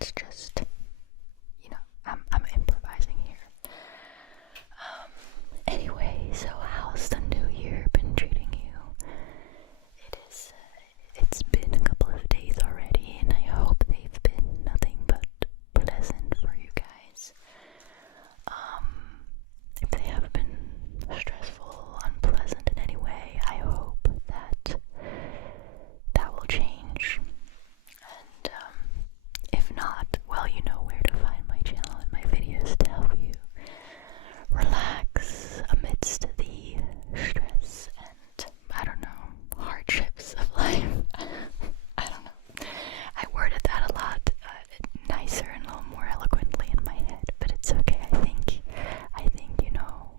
It's just, I'm improvising here. Anyway, so how's the new year been treating you? It's been a couple of days already, and I hope they've been nothing but pleasant for you guys. If they have been stressful, unpleasant in any way, I hope that will change. And if not, well, you know where to find my channel and my videos to help you relax amidst the stress and, I don't know, hardships of life. I don't know. I worded that a lot nicer and a little more eloquently in my head, but it's okay. I think you know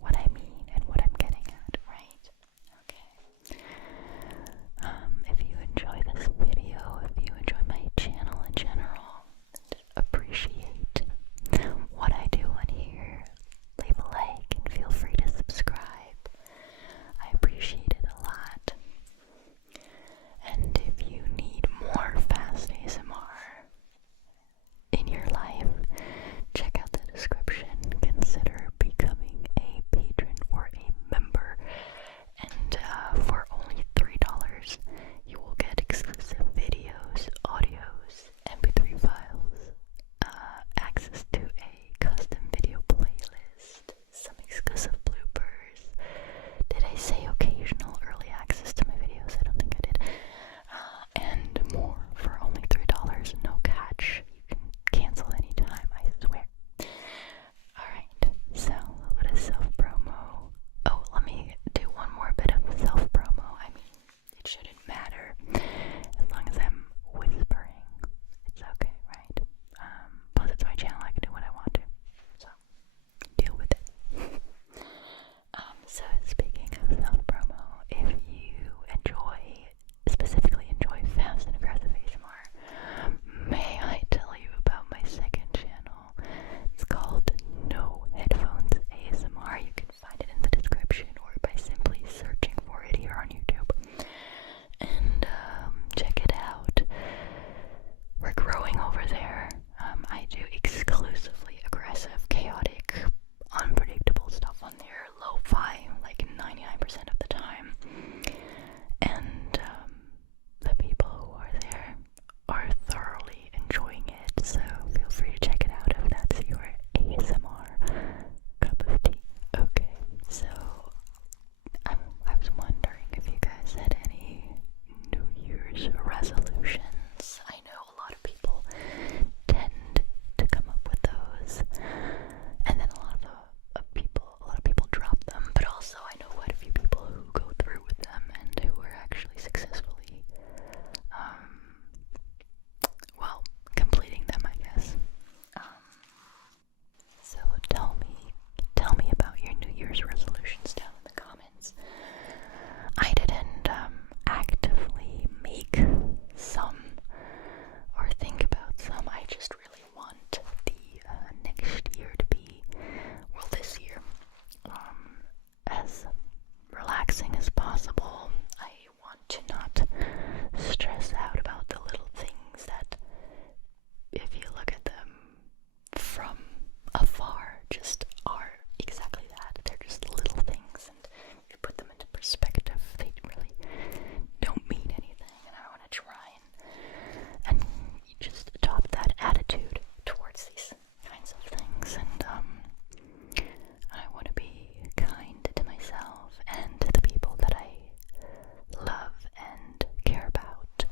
what I mean and what I'm getting at, right? Okay. If you enjoy this video, if you enjoy my channel in general, and appreciate what I do on here, leave a like and feel free to subscribe. I appreciate it a lot. And if you need more fast ASMR in your life, check out the description. Consider becoming a patron or a member. And for only $3, you will get exclusive videos, audios, MP3 files, access to a custom video playlist, some exclusive bloopers. Did I say occasional early access to my videos? I don't think I did. And more for only $3, no catch. You can cancel anytime, I swear. Alright, so a little bit of self-promo. Oh, let me do one more bit of self-promo. I mean, it shouldn't matter as long as I'm whispering. It's okay, right? Plus it's my channel, I can do what I want to. So, deal with it. So speaking of self-promo, if you specifically enjoy fast and aggressive ASMR, may I tell you about my second channel? It's called No Headphones ASMR. You can find it in the description or by simply searching for it here on YouTube. And check it out. We're growing over there. I do exclusively aggressive, chaotic, unpredictable stuff on there, lo-fi, like 99% of the time. And the people who are there are thoroughly enjoying it, so feel free to check it out if that's your ASMR cup of tea. Okay, so I was wondering if you guys had any New Year's resolutions. I know a lot of people tend to come up with those, and then a lot of people drop them, but also I know quite a few people who go through with them and who are actually successfully completing them, I guess. So tell me about your New Year's resolutions down in the comments. I didn't actively make some or think about some. I just really want the next year to be, well, this year, as relaxing as possible. I want to not stress out about the little things that, if you look at them from afar, just are exactly that. They're just little things, and if you put them into perspective, they really don't mean anything. And I want to try and just adopt that attitude towards these kinds of things. And I want to be kind to myself and to the people that I love and care about.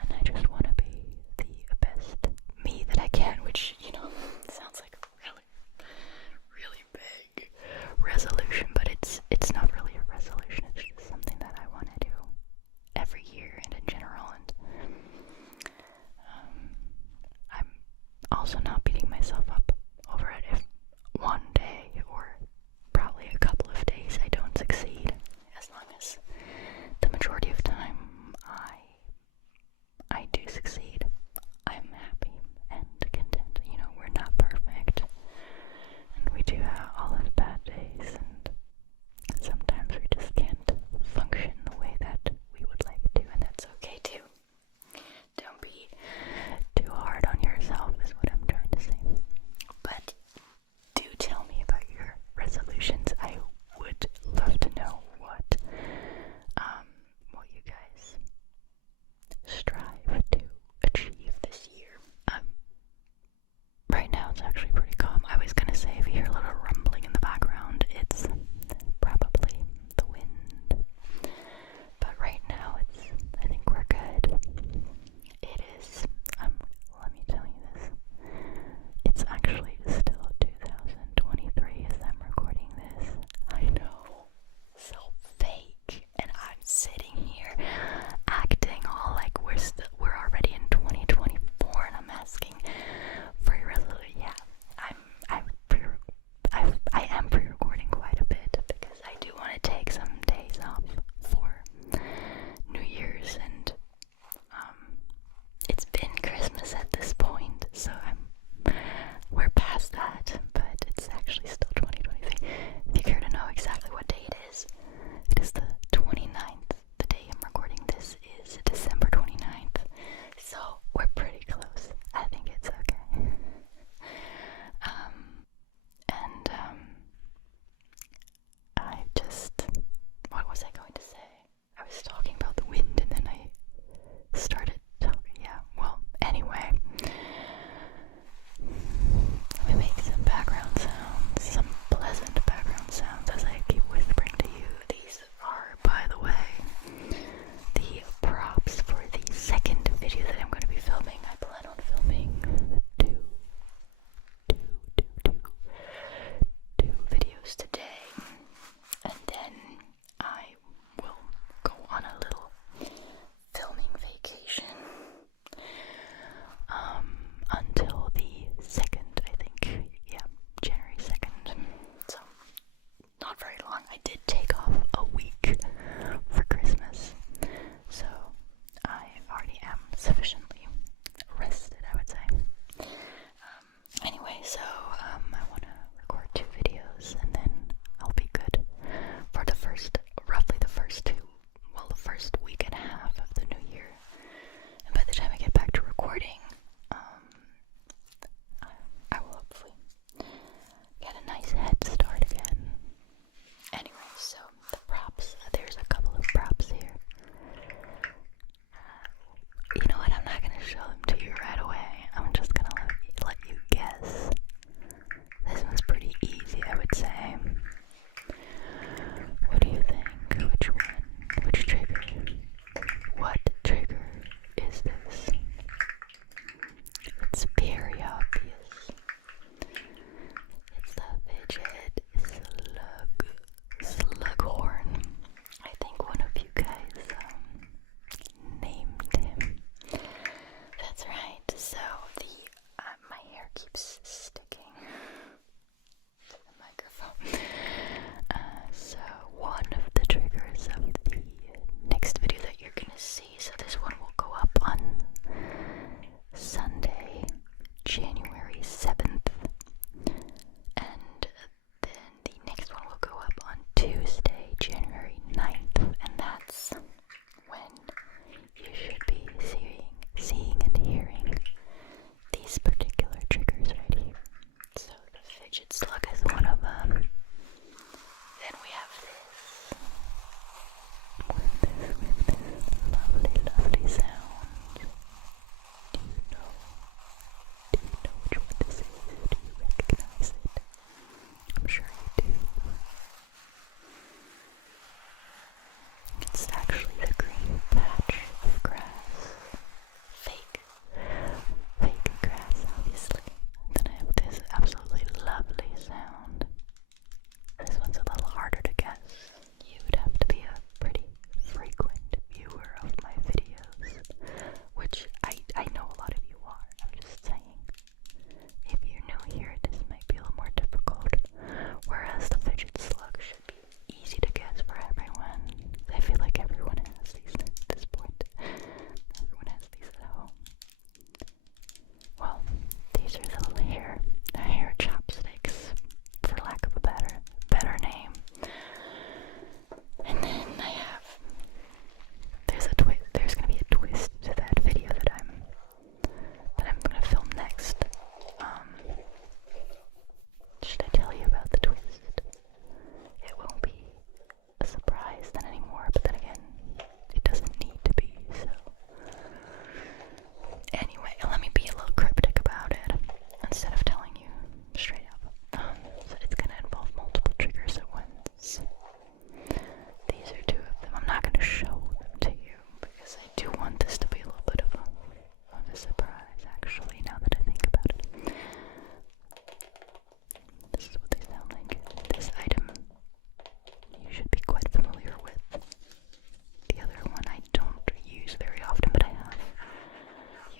And I just want to be the best me that I can, which, sounds like a really big resolution, but it's not really a resolution. It's just something that I want to do every year and in general. And I'm also not beating myself up over it if one day or probably a couple of days I don't succeed, as long as the majority of time I do succeed. I'm happy and content. We're not perfect, and we do have all of bad days, and sometimes we just can't function the way that we would like to, and that's okay too.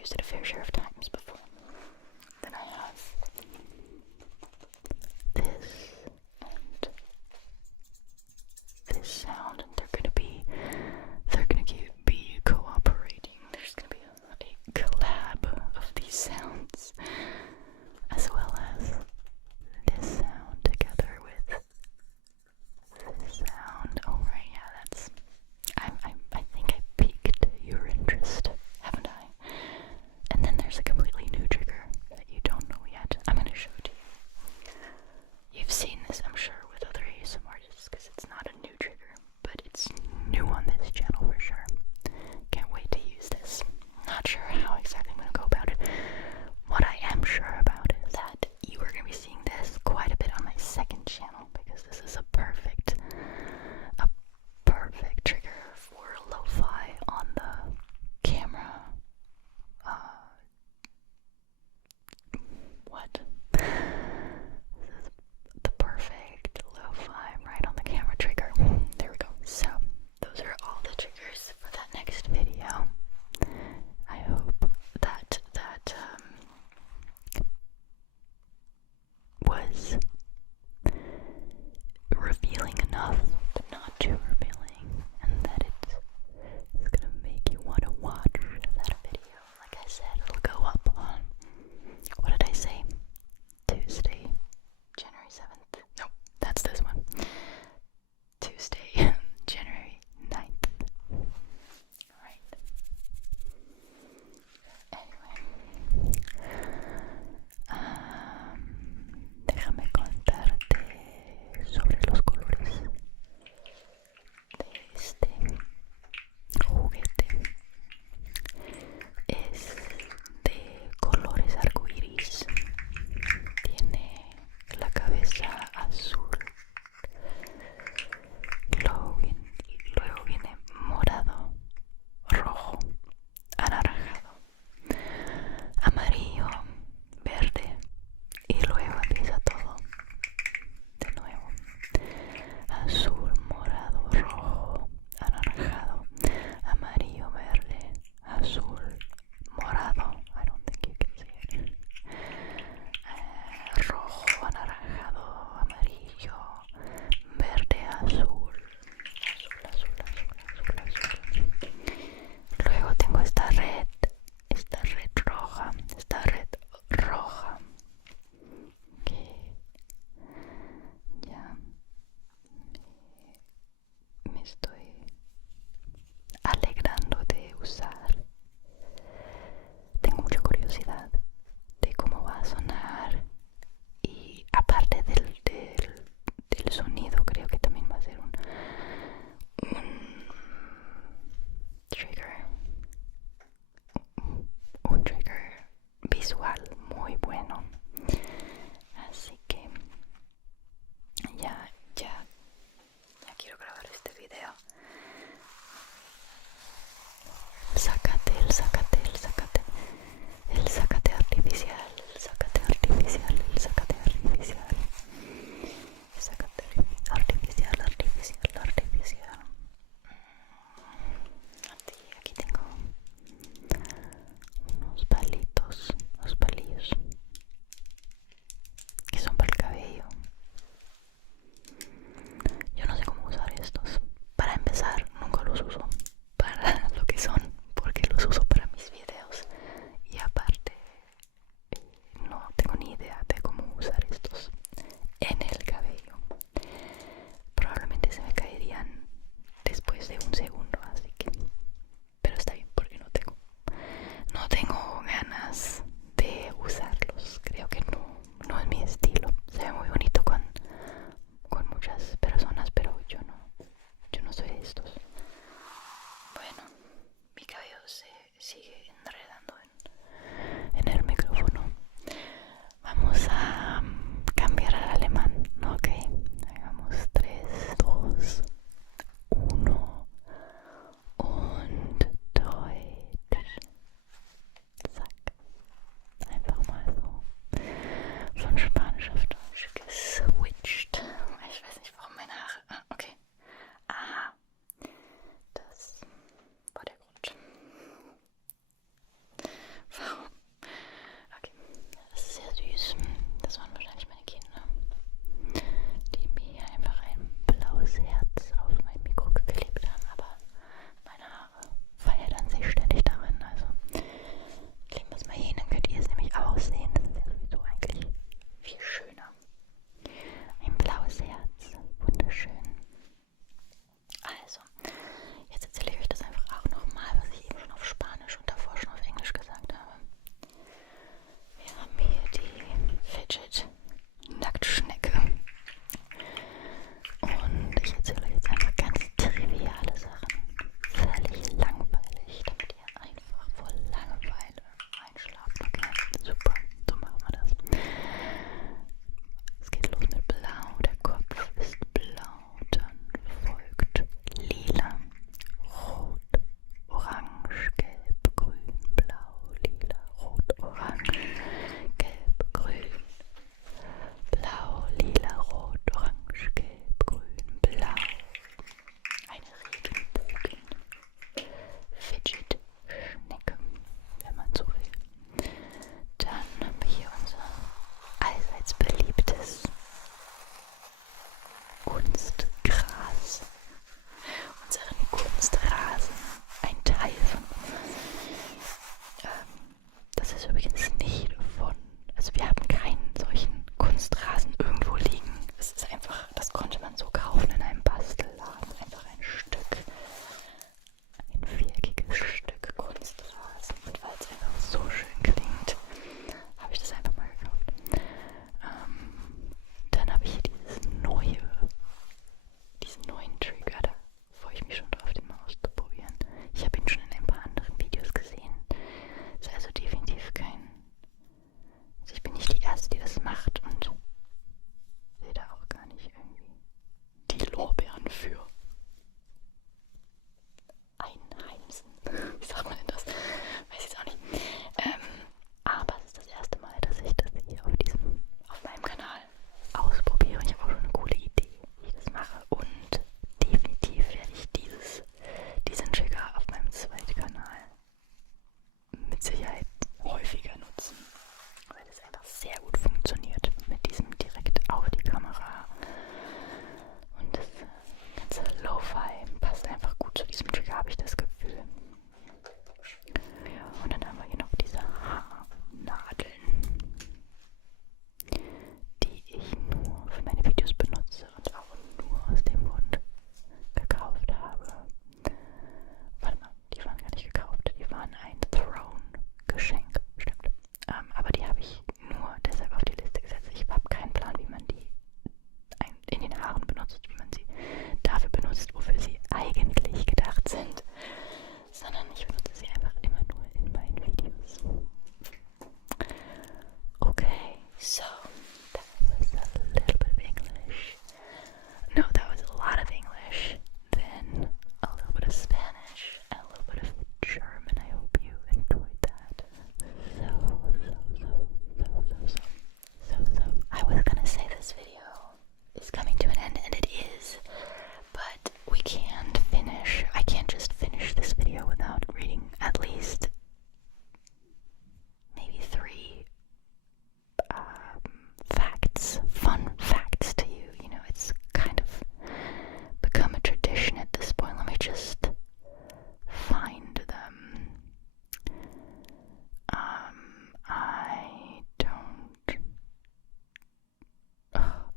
used it a fair share of times before. Then I have this and this sound, and they're gonna be cooperating. There's gonna be a collab of these sounds, as well as this sound together with this sound. Oh right, yeah, that's. I think I piqued your interest, haven't I? And then there's a completely new trigger that you don't know yet. I'm gonna show it to you. You've seen this, I'm sure, with other ASMR artists, because it's not a new trigger, but it's new on this channel for sure. Can't wait to use this. Not sure how exactly I'm gonna go about it. What I am sure about is that you are gonna be seeing this quite a bit on my second channel, because this is a perfect trigger for lo-fi on the camera. What? This is the perfect lo-fi right on the camera trigger. There we go. So, those are all the triggers for that next video. I hope that was revealing enough, but not too revealing, and that it's gonna make you want to watch that video. Like I said, it'll go up on, what did I say? Tuesday, January 7th. Nope, that's this one. Tuesday, January 9th. Alright. Anyway. Déjame contarte sobre los colores de este juguete. Es de colores arcoíris. Tiene la cabeza azul. Luego viene morado, rojo, anaranjado, amarillo, verde, y luego empieza todo de nuevo. Azul, morado, rojo, anaranjado, amarillo, verde, azul, morado. I don't think you can see it. Rojo, anaranjado, amarillo, verde, azul. Luego tengo esta red roja, que ya me estoy alegrando de usar. Tengo mucha curiosidad de cómo va a sonar, y aparte del sonido, creo que también va a ser un trigger visual muy bueno. Así que ya quiero grabar este video. Sácate artificial, artificial. Aquí tengo unos palillos übrigens nicht also wir haben keinen solchen Kunstrasen irgendwo liegen. Es ist einfach, das konnte man so kaufen in einem Bastelladen. Einfach ein viereckiges Stück Kunstrasen. Und weil es einfach so schön klingt, habe ich das einfach mal gekauft. Dann habe ich hier diesen neuen Trigger, da freue ich mich schon drauf, den mal auszuprobieren. Ich habe ihn schon in ein paar anderen Videos gesehen. Ist also definitiv also ich bin nicht die Erste, die das macht und will da auch gar nicht irgendwie die Lorbeeren für einheimsen. Wie sagt man denn das? Weiß ich jetzt auch nicht. Aber es ist das erste Mal, dass ich das hier auf meinem Kanal ausprobiere. Ich habe auch schon eine coole Idee, wie ich das mache. Und definitiv werde ich diesen Trigger auf meinem zweiten Kanal mit Sicherheit häufiger nutzen, weil das einfach sehr gut funktioniert mit diesem direkt auf die Kamera. Und das ganze Lo-Fi passt einfach gut zu diesem Trigger, habe ich das Gefühl. Ja, und dann haben wir hier noch diese Haarnadeln, die ich nur für meine Videos benutze und auch nur aus dem Grund gekauft habe. Warte mal, die waren gar nicht gekauft, die waren ein Throne-Geschenk, stimmt. Aber die habe ich nur deshalb auf die Liste gesetzt. Ich habe keinen Plan, wie man die in den Haaren benutzt, wie man sie dafür benutzt, wofür sie eigentlich gedacht sind, sondern ich benutze sie einfach immer nur in meinen Videos. Okay, so that was a little bit of English. No, that was a lot of English. Then a little bit of Spanish and a little bit of German. I hope you enjoyed that. So. I was gonna say this video is coming to an end, and it is, but I can't just finish this video without reading at least maybe 3 fun facts to you. You know, it's kind of become a tradition at this point. Let me just find them.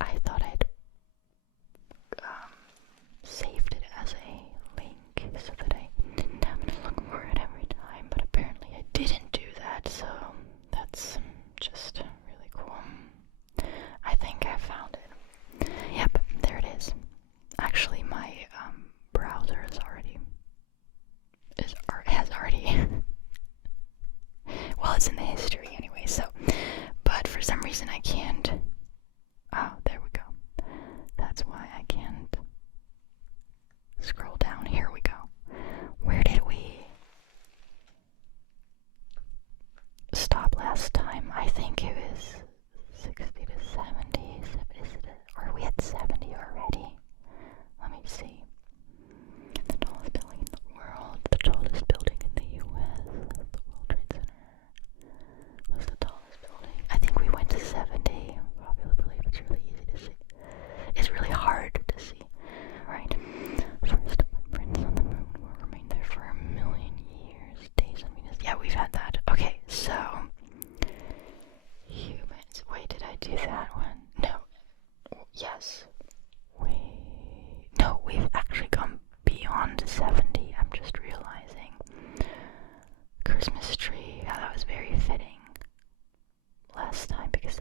I thought I'd saved it as a link so that I didn't have to look for it every time, but apparently I didn't do that, so that's just really cool. I think I found it. Yep, there it is. Actually, my browser has already well, it's in the history anyway, so, but for some reason I can't, there we go. That's why I can't scroll down. Here we go. Where did we stop last time? I think it was 60 to 70. Or are we at 70 already? Let me see. The tallest building in the world. The tallest building in the US. The World Trade Center was the tallest building. I think we went to 70. Probably believe it's really easy to see. It's really hard to see, right? First footprints on the moon will remain there for 1 million years. Days on Venus. Yeah, we've had that. Okay, so humans. Wait, did I do that one? No. Yes. No, we've actually gone beyond 70. I'm just realizing. Christmas tree. Yeah, that was very fitting last time because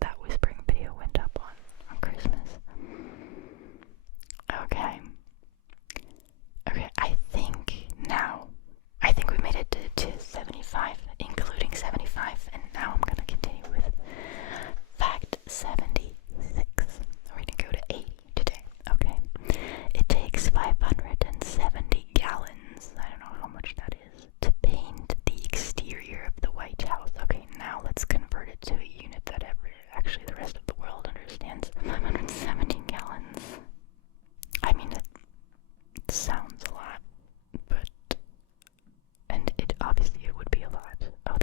that whispering video went up on Christmas. Okay, I think we made it to 75, including 75, and now I'm gonna continue with fact 76. We're gonna go to 80 today, okay? It takes 570 gallons, I don't know how much that is, to paint the exterior of the White House. Okay, now let's convert it to a unit that actually the rest of the world understands. 570 gallons. I mean, it sounds a lot, but, and obviously it would be a lot of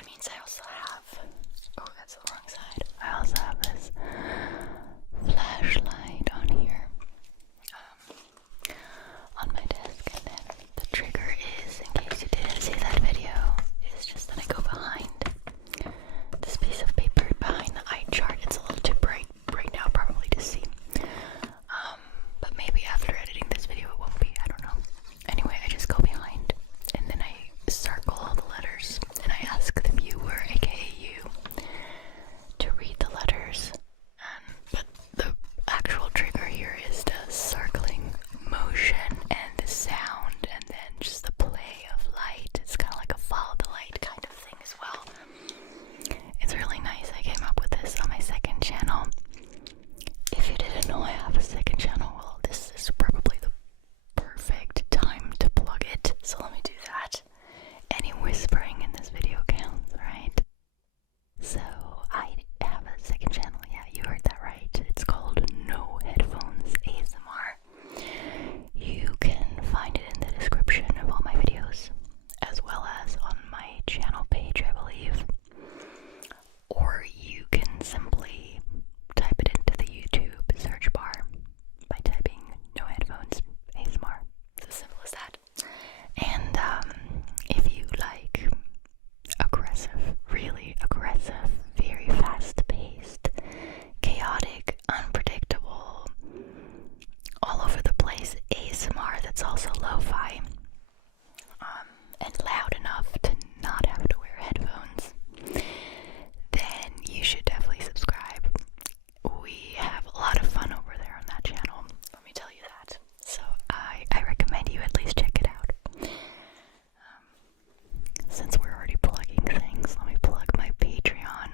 which means I also have, oh, that's the wrong side. I also have this flashlight on here, on my desk, and then the trigger is, in case you didn't see that video, is just that I go behind this piece of paper behind the eye chart. It's a little too bright right now probably to see, but maybe after editing this video it won't be, I don't know. Anyway, I just go behind and then I circle all the letters and I ask the viewer, aka you, to read the letters. But the actual trigger here is the circling motion and the sound, and then just the play of light. It's kind of like a follow the light kind of thing as well. It's really nice. I came up with this on my second channel. If you didn't know I have a second channel, well, this is probably the perfect time to plug it. So let me do that. Any whispering in this video counts, right? So I have a second channel. Yeah, you heard that right. It's called No Headphones ASMR. You can find it in the description of all my videos, as well as on my channel page, I believe. Or you can simply type it into the YouTube search bar by typing No Headphones ASMR. It's as simple as that. And if you like aggressive, really aggressive, very fast-paced, chaotic, unpredictable, all over the place ASMR that's also lo-fi, and loud enough to not have to wear headphones, then you should definitely subscribe. We have a lot of fun over there on that channel, let me tell you that. So I recommend you at least check it out. Since we're already plugging things, let me plug my Patreon.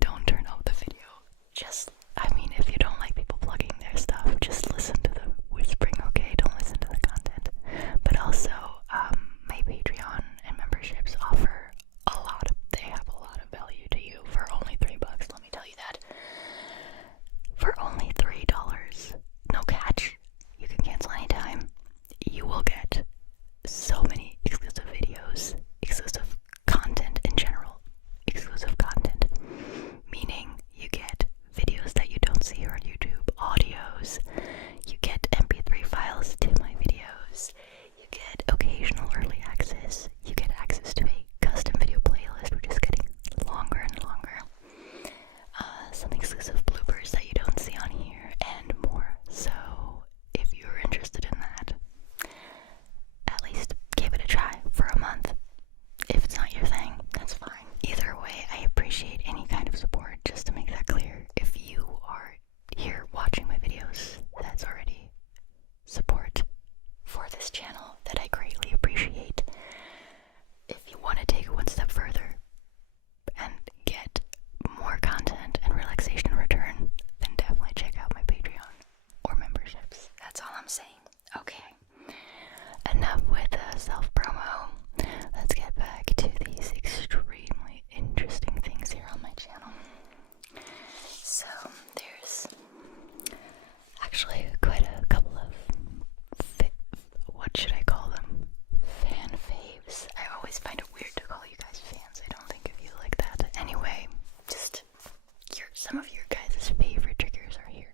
Don't turn off the video. Just, I mean, if you don't like people plugging their stuff, just listen to the whispering, okay? Don't listen to the content. But also, my Patreon and memberships offer they have a lot of value to you for only $3, let me tell you that. For only $3, no catch, you can cancel anytime. You will get so many exclusive videos, exclusive content in general, exclusive content, meaning you get videos that you don't see here on YouTube, audios, you get MP3 files to my videos, you get occasional early access, you get access to a custom video playlist, which is getting longer and longer, some exclusive bloopers that you don't see on here, and more. So if you're interested in that, at least give it a try for a month. If it's not your thing, that's fine. Either way, I appreciate any kind of support, just to make that clear. If you are here watching my videos, that's already support for this channel that I greatly appreciate. If you want to take it one step further and get more content and relaxation in return, then definitely check out my Patreon or memberships. That's all I'm saying. Okay. Enough with self-promo. Let's get back to these extremely interesting things here on my channel. So, there's actually quite a couple of, what should I call them? Fan faves. I always find it weird to call you guys fans. I don't think of you like that. Anyway, just some of your guys' favorite triggers are here.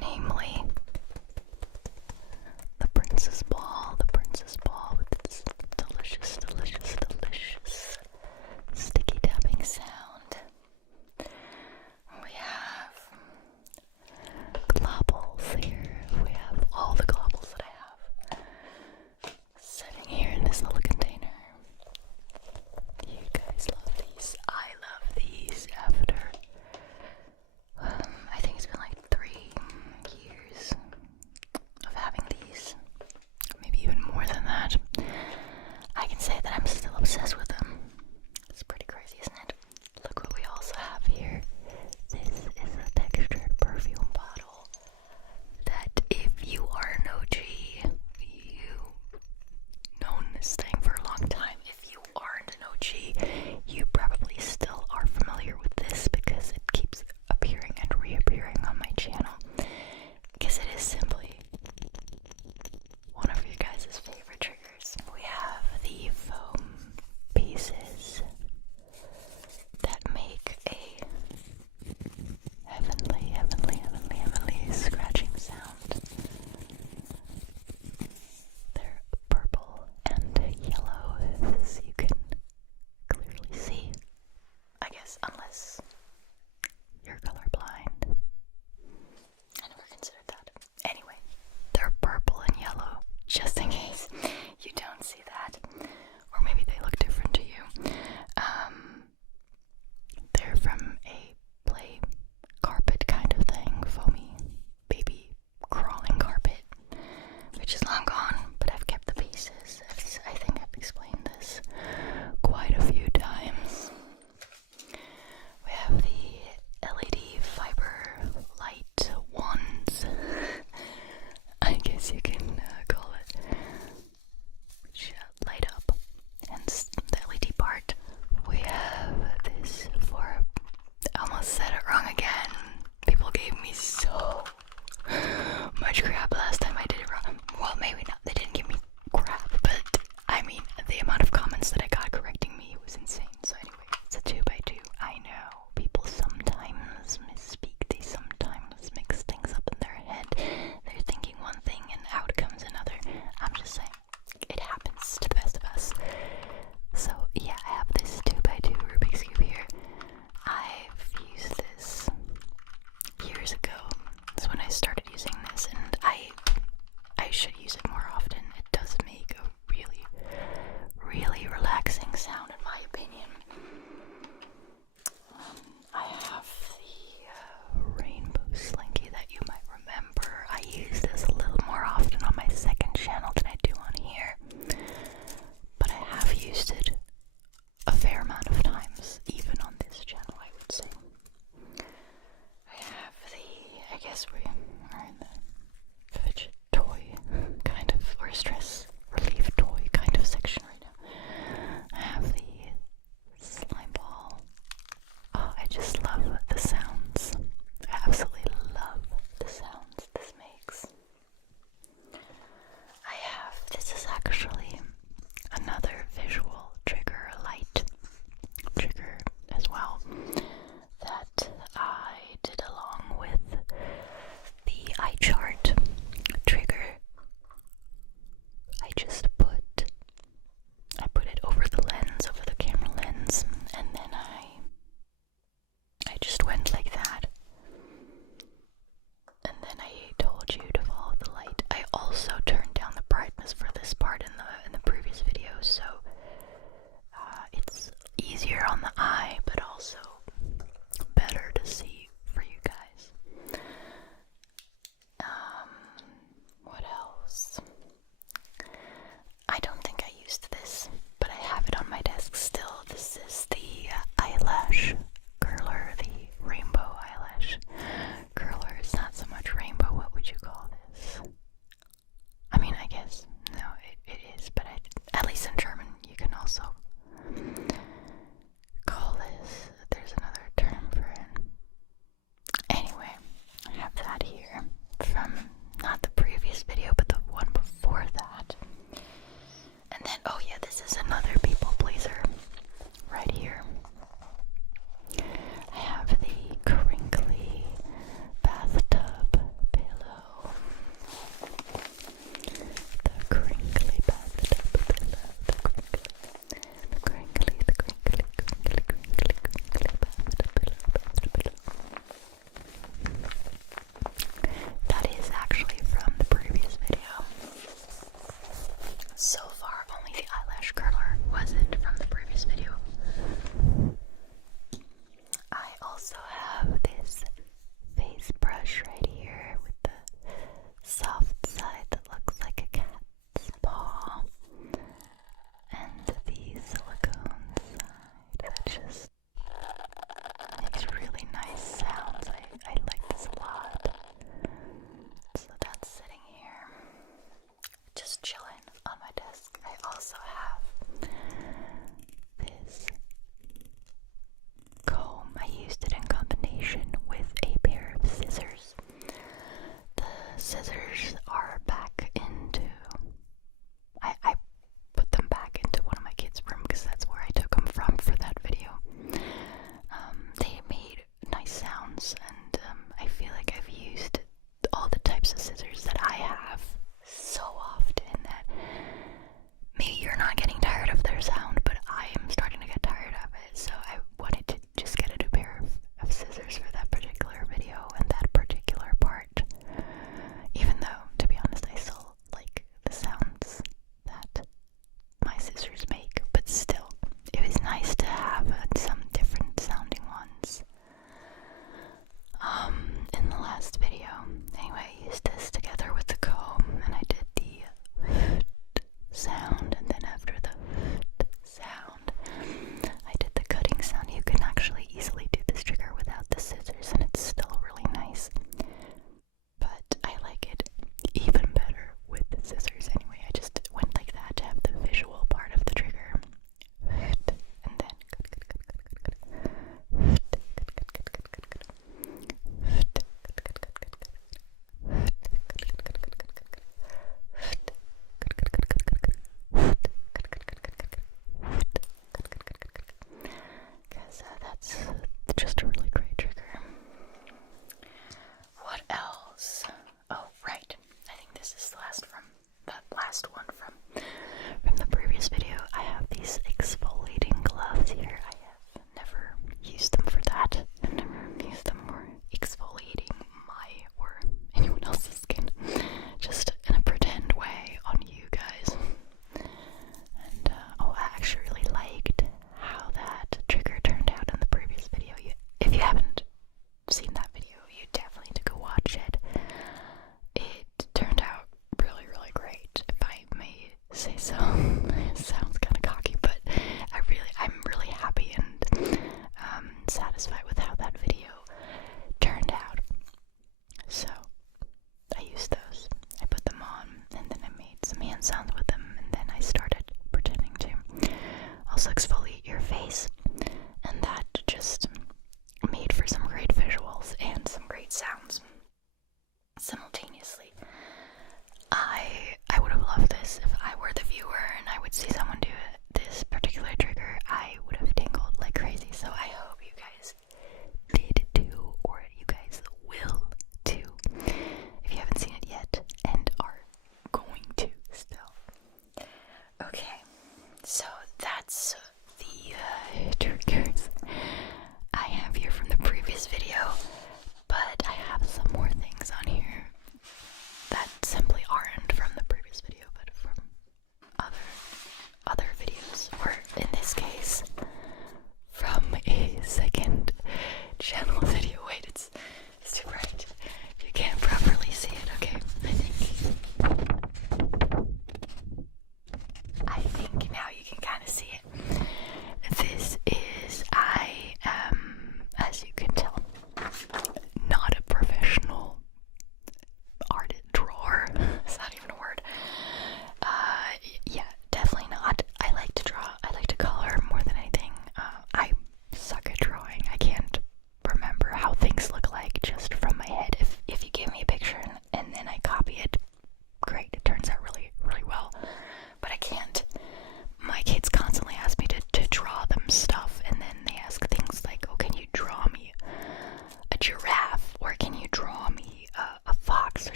Namely, the Princess Ball with its delicious, delicious, delicious sticky tapping sound. We have globbles here. We have all the globbles that I have sitting here in this little container. You guys love these. I love these after, I think it's been like 3 years of having these. Maybe even more than that. I can say that I'm still obsessed with them. It's pretty crazy, isn't it? Look what we also have here. This is a textured perfume bottle that, if you are an OG, you've known this thing for a long time. If you aren't an OG, you probably still are familiar with this because it keeps appearing and reappearing on my channel. Because it is simply one of your guys' favorite triggers. We have the foam pieces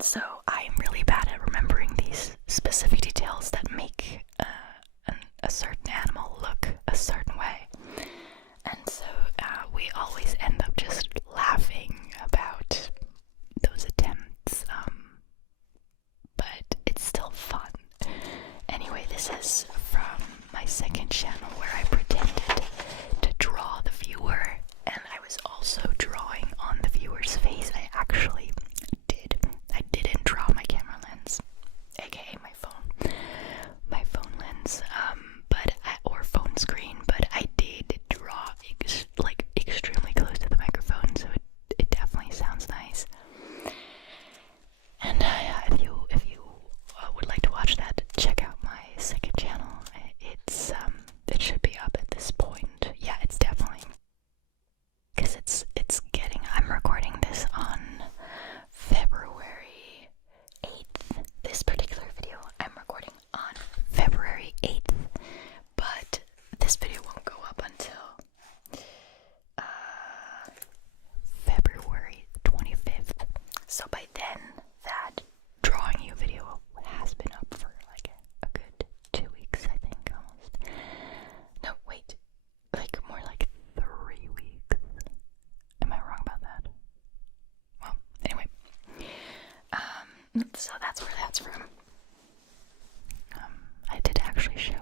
so I'm really bad at remembering these specific details that make a certain animal look a certain way. And so we always end up just laughing about those attempts, but it's still fun. Anyway, this is from my second channel where I pretended to draw the viewer, and I was also drawing on the viewer's face. I actually didn't draw my camera lens, aka my phone lens, or phone screen, but I did draw like extremely close to the microphone, so it definitely sounds nice. And if you would like to watch that, check out my second channel. It should be up at this point. Yeah, it's definitely, because it's getting. I'm recording this on February 8th. This particular video I'm recording on February 8th, but this video won't go up until February 25th. So by then, that drawing you video has been up for like a good 2 weeks, I think, almost. No, wait, like more like 3 weeks. Am I wrong about that? Well, anyway, so that's where that's from. I did actually show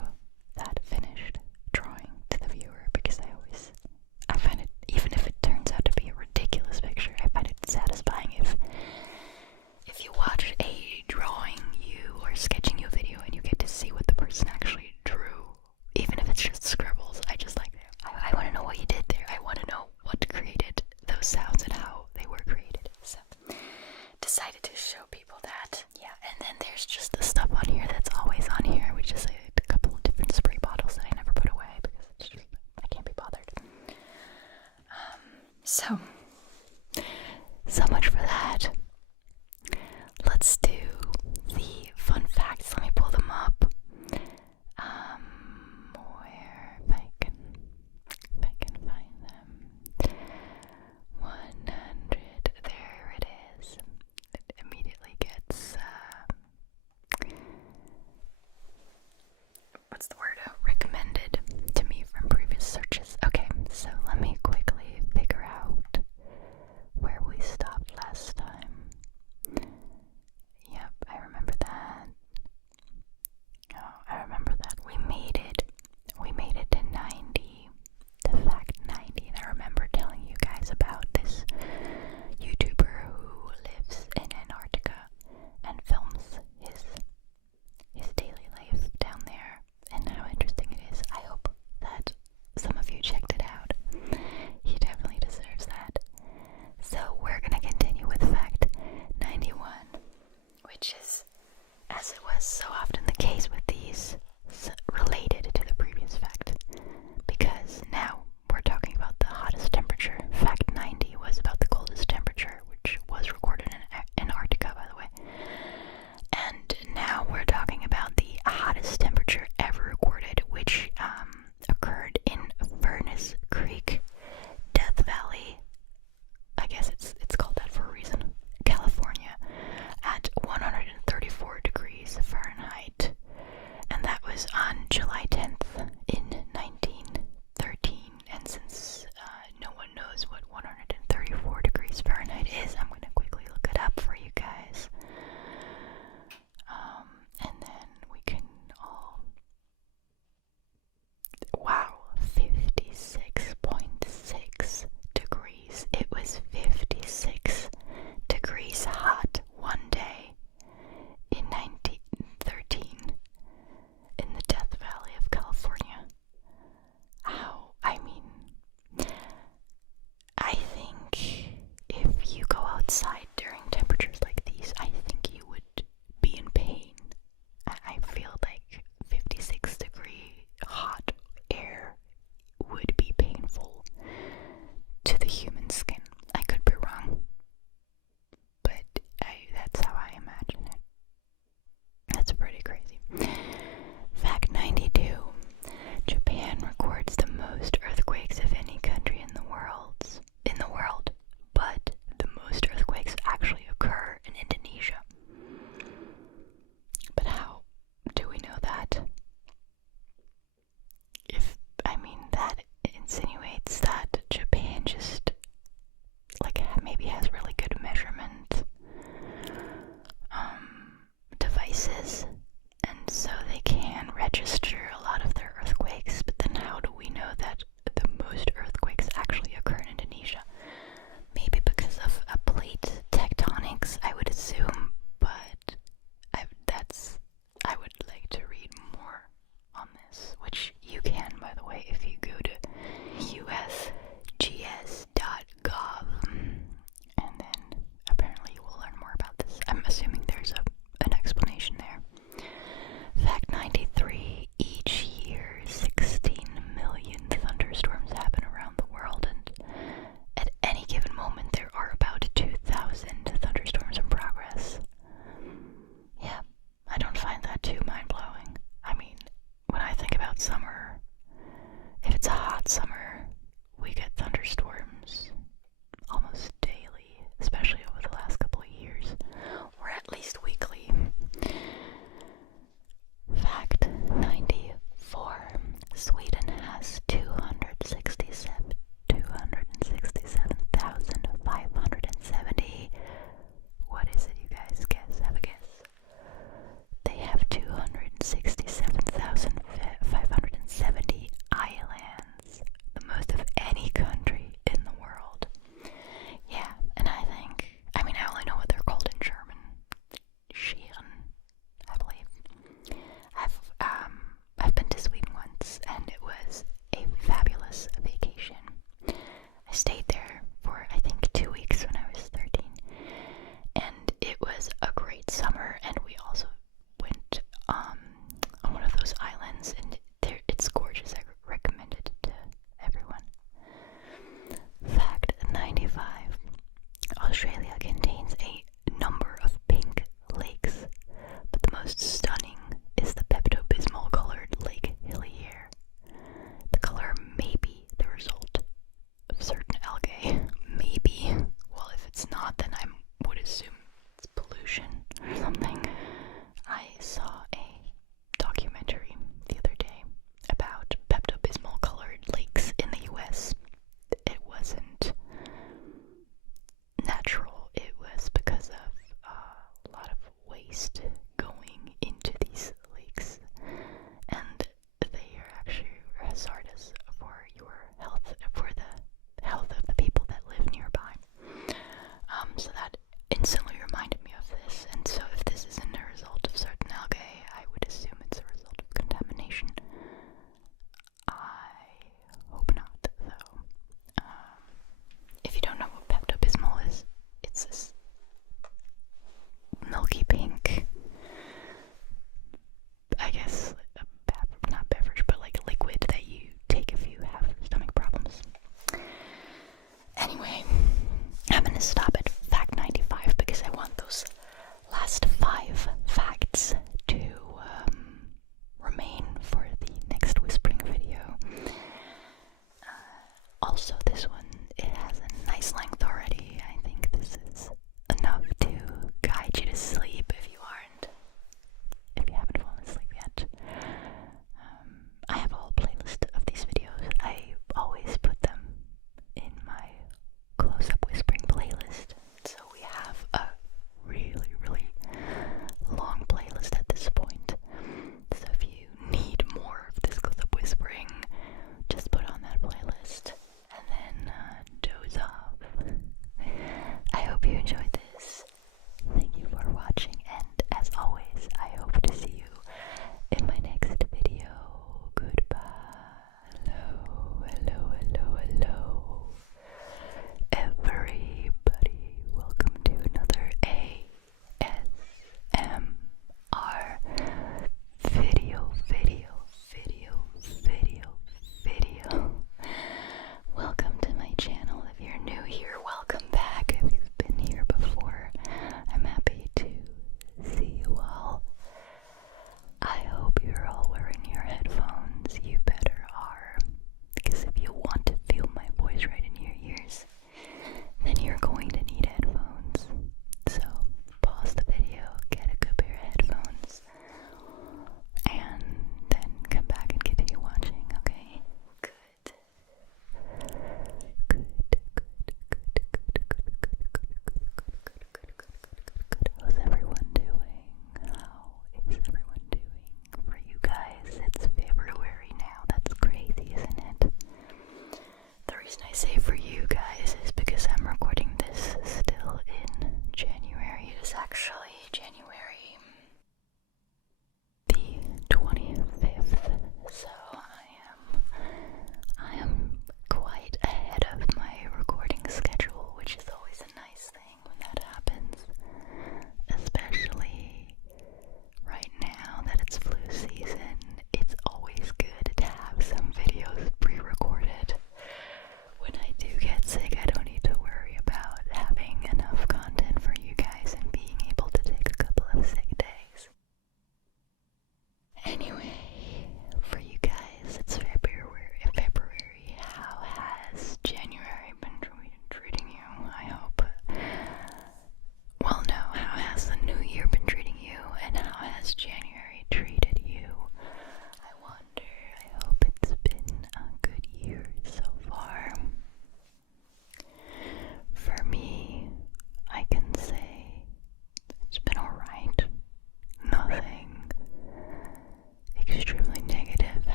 that finished drawing to the viewer because I find it, even if it turns out to be a ridiculous picture, I find it satisfying if you watch a drawing you or sketching you video and you get to see what the person actually drew, even if it's just scribbles. I just like that. I want to know what you did there. I want to know what created those sounds and how they were created. So decided to show people that. Yeah, and then there's just the stuff on here that's always on here, which is a couple of different spray bottles that I never put away because it's just, I can't be bothered. So much for that. Let's do the fun facts. Let me pull them up. If I can find them. 100. There it is. It immediately gets what's the word? Recommended to me from previous searches. Okay, so let me quickly figure out where we stopped last time. Yep, I remember that. Oh, I remember that. We made it to 90, to fact 90, and I remember telling you guys about this YouTuber who lives in Antarctica and films his daily life down there, and how interesting it is. I hope that some of you checked it out. He definitely deserves that. So we're gonna continue with fact 91, which is, as it was so often the case with these, related to the previous fact, because now we're talking about the hottest temperature. Fact 90 was about the coldest temperature, which was recorded in Antarctica, by the way. And now we're talking about the hottest temperature ever recorded, which occurred in Furnace Creek, Death Valley. I guess it's called that for a reason. California, at 134 degrees Fahrenheit. And that was on July 10th in 1913. And since no one knows what 134 degrees Fahrenheit is, I'm going to quickly look it up for you guys. And then we can all... Wow, 56.6 degrees. It was 56 degrees hot one day in 1913 in the Death Valley of bases, and so they can register a lot of their earthquakes, but then how do we know that the most earthquakes actually occur in Indonesia? Maybe because of a plate tectonics, I would assume, but I would like to read more on this, which you can, by the way, if you go to usgs.gov, and then apparently you will learn more about this. I'm assuming there's an explanation there. Fact 93, each year 16 million thunderstorms happen around the world, and at any given moment there are about 2,000 thunderstorms in progress. Yeah, I don't find that too mind-blowing. I mean, when I think about summer, if it's a hot summer, we get thunderstorms almost daily, especially over the last couple of years, or at least weekly. Fact 94. Sweden has 267,570. What is it, you guys? Guess? Have a guess. They have 267,570 islands, the most of any country in the world. Yeah, and I only know what they're called in German. Scheren, I believe. I've been to Sweden once, and it was a fabulous vacation. I stayed there for, I think, 2 weeks when I was 13, and it was a great summer, and we also went on one of those islands, and it's gorgeous. I recommend it to everyone. Fact 95. Australia contains a number of pink lakes, but the most stunning is the Pepto-Bismol colored Lake Hillier. The color may be the result of certain algae. Maybe. Well, if it's not, then I would assume it's pollution or something. I saw a documentary the other day about Pepto-Bismol colored lakes in the US. It wasn't natural. It was because of a lot of waste going into these lakes, and they are actually hazardous for your health, for the health of the people that live nearby. So that instantly reminded me of this, and so if this isn't a result of certain algae, I would assume it's a result of contamination. I hope not, though. If you don't know what Pepto-Bismol is, it's this milky pink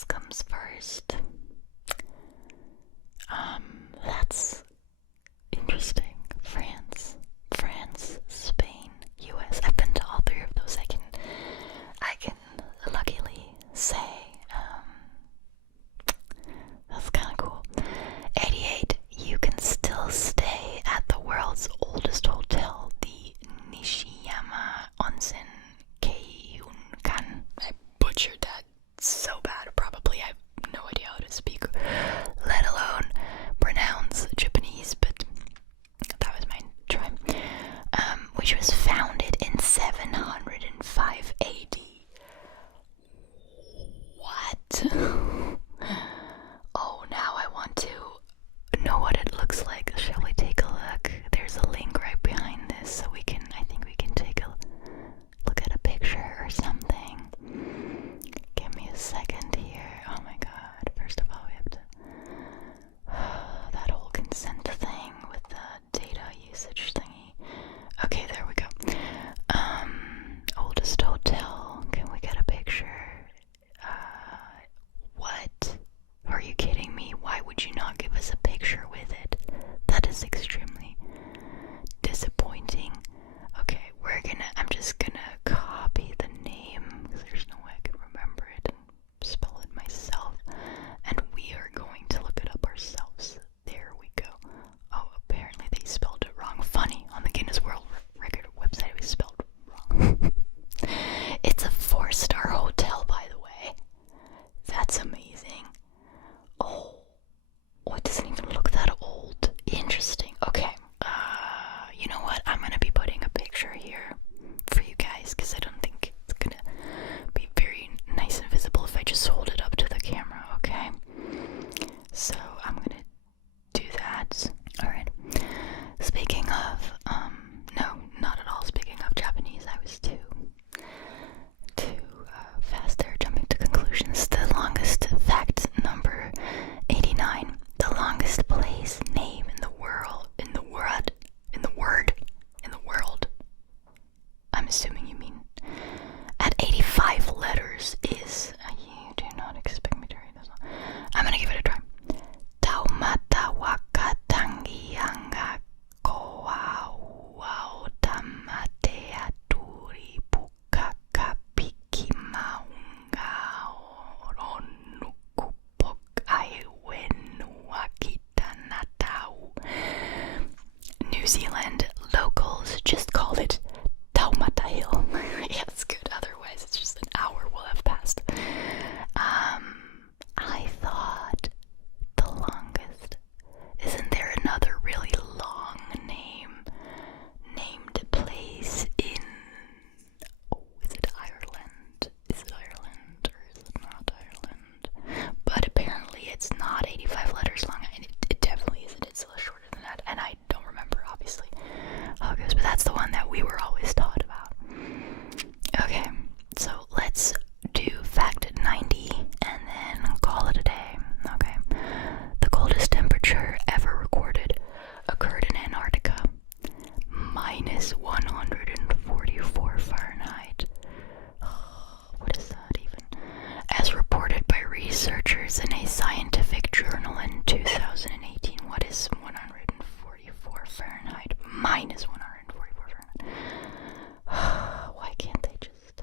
US comes first. That's interesting. France, Spain, US. I've been to all three of those. I can luckily say, that's kind of cool. 88. You can still stay at the world's oldest hotel, the Nishiyama Onsen Keiunkan. I butchered that so bad. Probably I have no idea how to speak, let alone pronounce Japanese, but that was my try. Which was founded in 705 AD. What? Oh, now I want to know what it looks like. Shall we take a look? There's a link right behind this, so I think we can take a look at a picture or something. Give me a second here. Oh my god. First of all, we have to that whole consent thing with the data usage thingy. Okay, there we go. Oldest hotel. Can we get a picture? What? Are you kidding me? Why would you not give us a picture with it? That is extremely disappointing. Okay, I'm just gonna copy the name, because there's no way I can remember it and spell it myself. And we are going to look it up ourselves. There we go. Oh, apparently they spelled it wrong. Funny, on the Guinness World Record website it was spelled wrong. It's a 4-star hotel, by the way. That's amazing. Oh, it doesn't even look that old. Interesting. Okay. You know what? I'm gonna be putting a picture here for you guys, because I don't think it's gonna be very nice and visible if I just hold it up to the camera, okay? So I'm gonna do that. Alright. Speaking of, no, not at all speaking of Japanese, I was too fast there, jumping to conclusions. The longest fact number 89. The longest place name in the world. I'm assuming you mean at 85 letters is. You do not expect me to read this one. I'm gonna give it a try. Taumata wakatangi anga koa wao tamate aturi bukaka piki maunga oronukupok aiwenu akita natau. New Zealand locals just called it Taumata Hill. Yeah, that's good. Otherwise, it's just an hour will have passed. I thought the longest. Isn't there another really long named place in? Oh, is it Ireland? Is it Ireland or is it not Ireland? But apparently, it's not 85 letters long, and it definitely isn't. It's a little shorter than that, and I don't remember obviously how it goes, but that's the one that we were always taught about. Okay, so let's do fact 90 and then call it a day. Okay, the coldest temperature ever recorded occurred in Antarctica, minus 144 Fahrenheit. What is that even? As reported by researchers in a scientific journal in 2018. What is 144 Fahrenheit? Minus 144 Fahrenheit. Why can't they just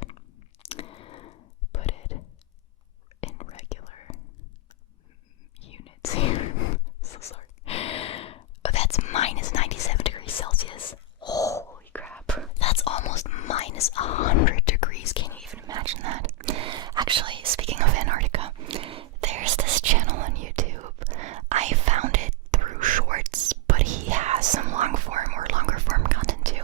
put it in regular units here? So sorry. Oh, that's minus 97 degrees Celsius. Holy crap. That's almost minus 100 degrees. Can you even imagine that? Actually, speaking of Antarctica, there's this channel on YouTube. I found it through shorts, but he has some longer form content too.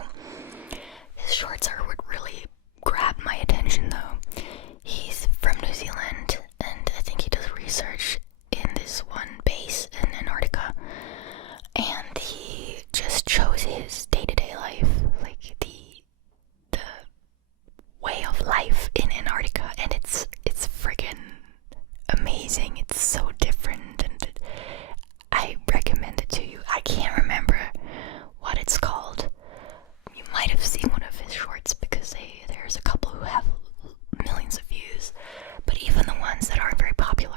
His shorts are what really grabbed my attention though. He's from New Zealand, and I think he does research in this one base in Antarctica, and he just shows his day-to-day life, like the way of life in Antarctica, and it's friggin' amazing. It's so different, and I recommend it to you. I can't remember what it's called. You might have seen one of his shorts, because there's a couple who have millions of views, but even the ones that aren't very popular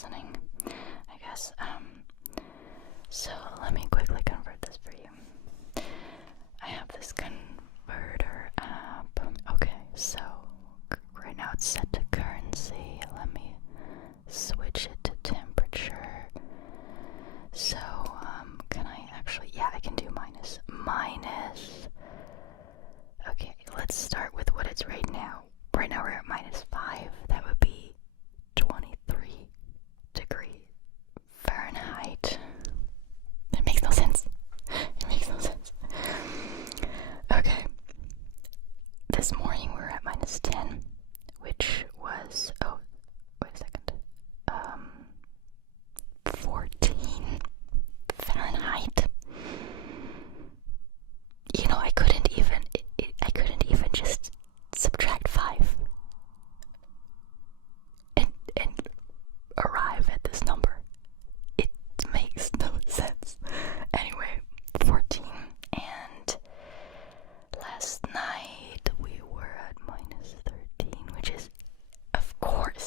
listening, I guess. So let me quickly convert this for you. I have this converter app. Okay, so right now it's set to currency. Let me switch it to temperature. So, can I actually, yeah, I can do minus. Okay, let's start with what it's right now. Right now we're at -5. That would be 23 degrees Fahrenheit. It makes no sense. It makes no sense. Okay. This morning we were at -10, which was, oh, wait a second. 14 Fahrenheit. You know, I couldn't even just subtract 5 and arrive at this number. It makes no sense. Anyway, 14, and last night we were at -13, which is, of course,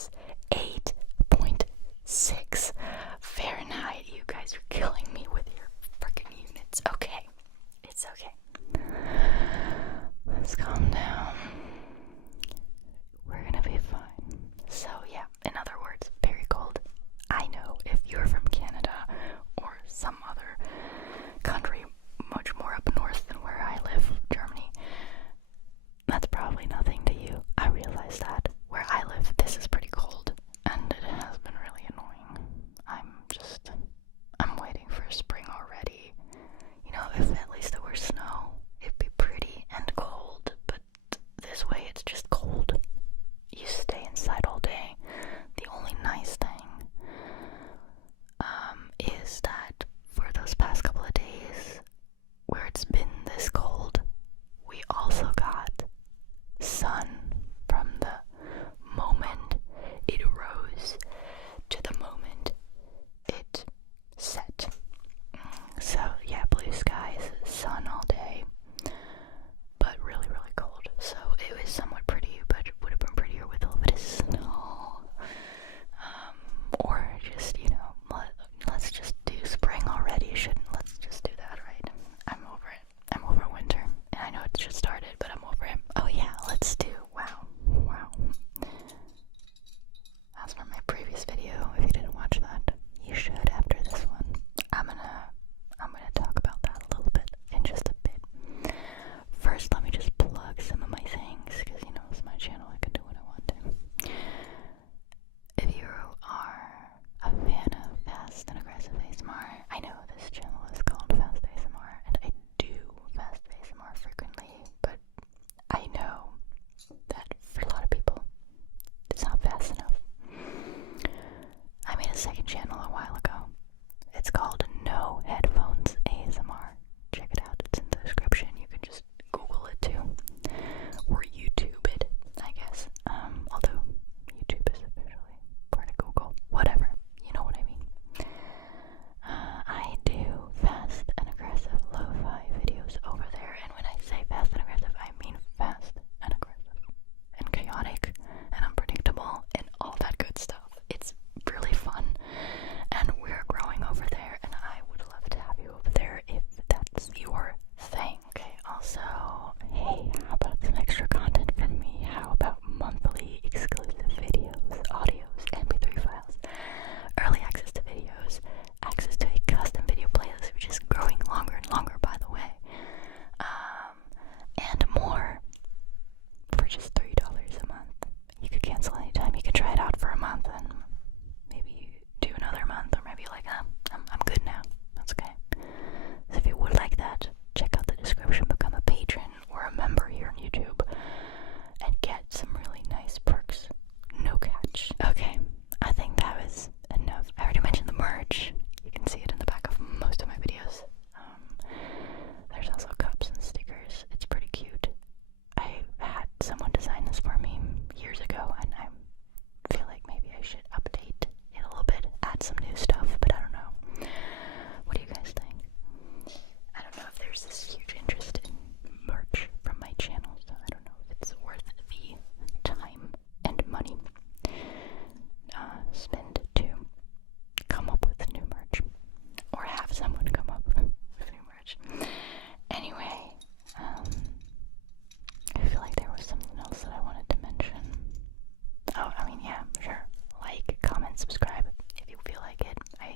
and subscribe if you feel like it.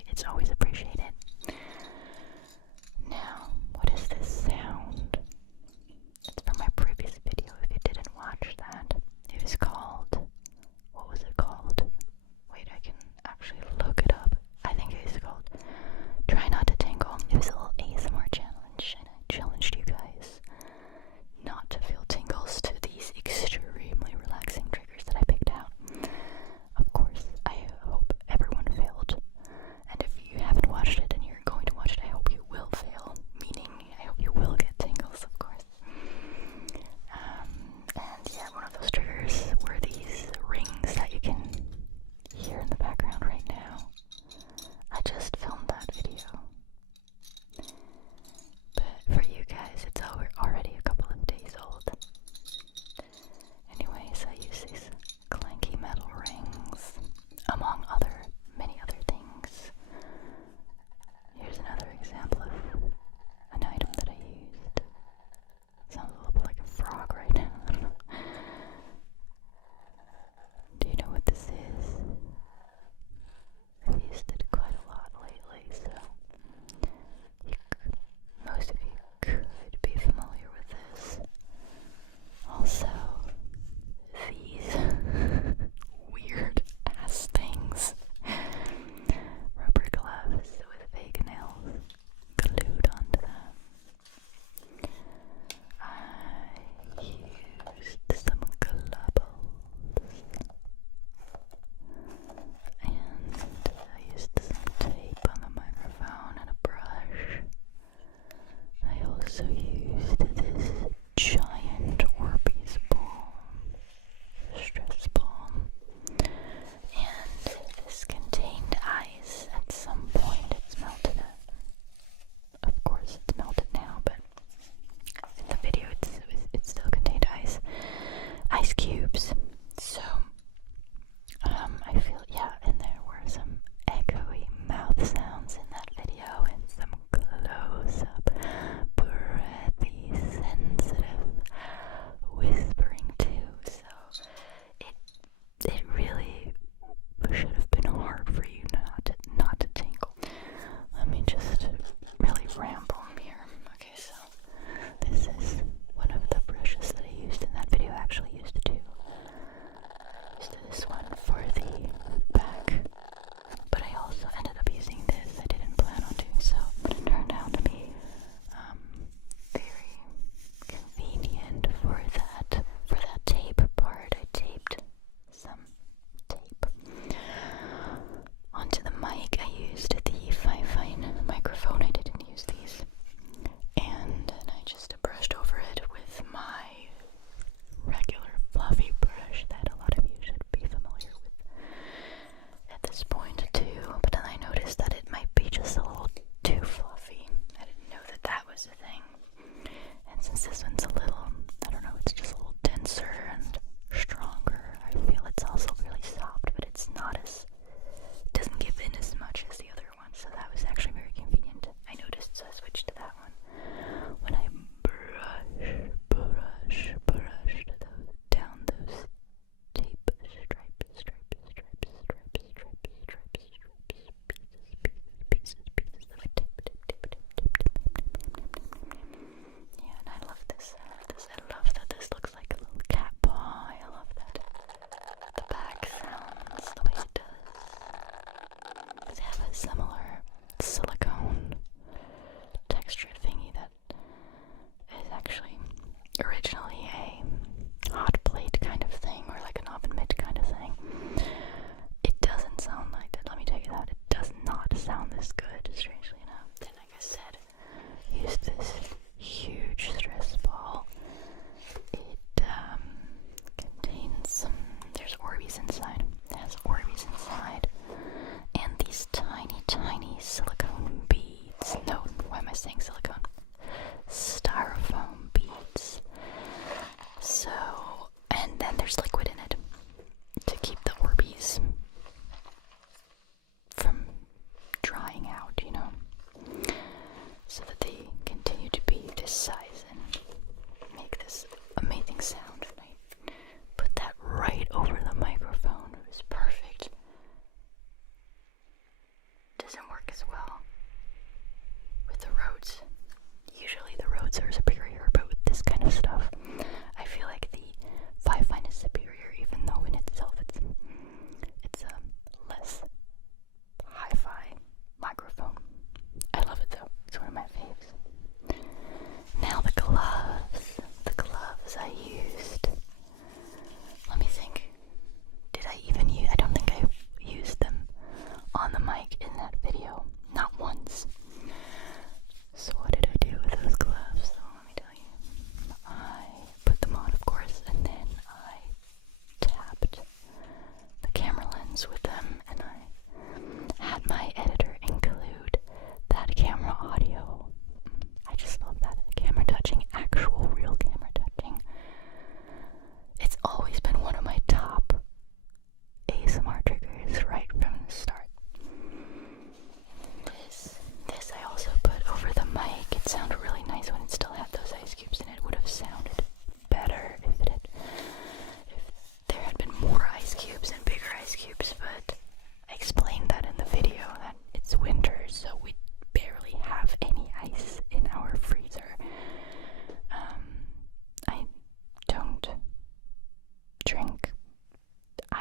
It's always appreciated. Now, what is this sound? It's from my previous video if you didn't watch that. It was called, what was it called? Wait, I can actually look it up. I think it was called Try Not to Tingle. It was a little ASMR challenge, and I challenged you guys not to feel tingles to these extremely relaxing triggers that I picked out. Of course, I hope everyone failed. And if you have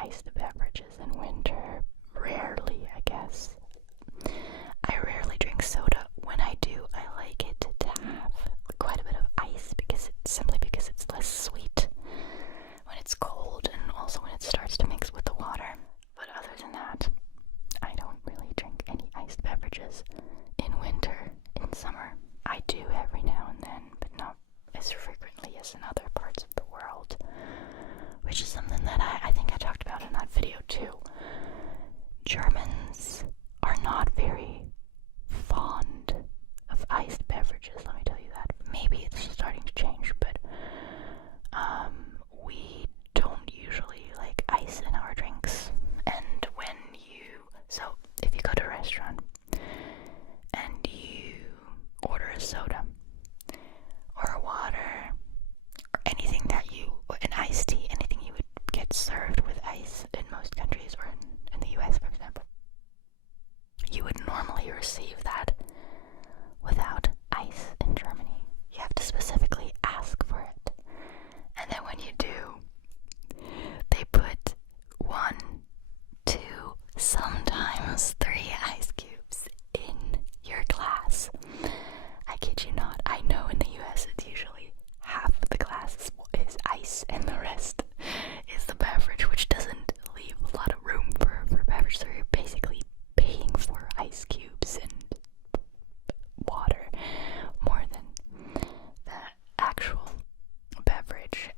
iced beverages in winter. Rarely, I guess. I rarely drink soda. When I do, I like it to have quite a bit of ice because it's less sweet when it's cold, and also when it starts to mix with the water. But other than that, I don't really drink any iced beverages in winter. In summer, I do every now and then, but not as frequently as in other parts of the world, which is something that I think I talked about in that video too. Germans are not very fond of iced beverages, let me tell you that. Maybe it's starting to change, but we don't usually like ice in our drinks. And so if you go to a restaurant and you order a soda or a water or anything an iced tea, anything you would get served with ice in most countries, or in the US, for example, you would normally receive that without ice in Germany. You have to specifically ask for it. And then when you do, they put 1, 2, sometimes 3 ice cubes in your glass. I kid you not. I know in the US it's usually half of the glass is ice and the rest is the beverage, which doesn't leave a lot of room for beverage. So you're basically paying for ice cubes and water more than the actual beverage.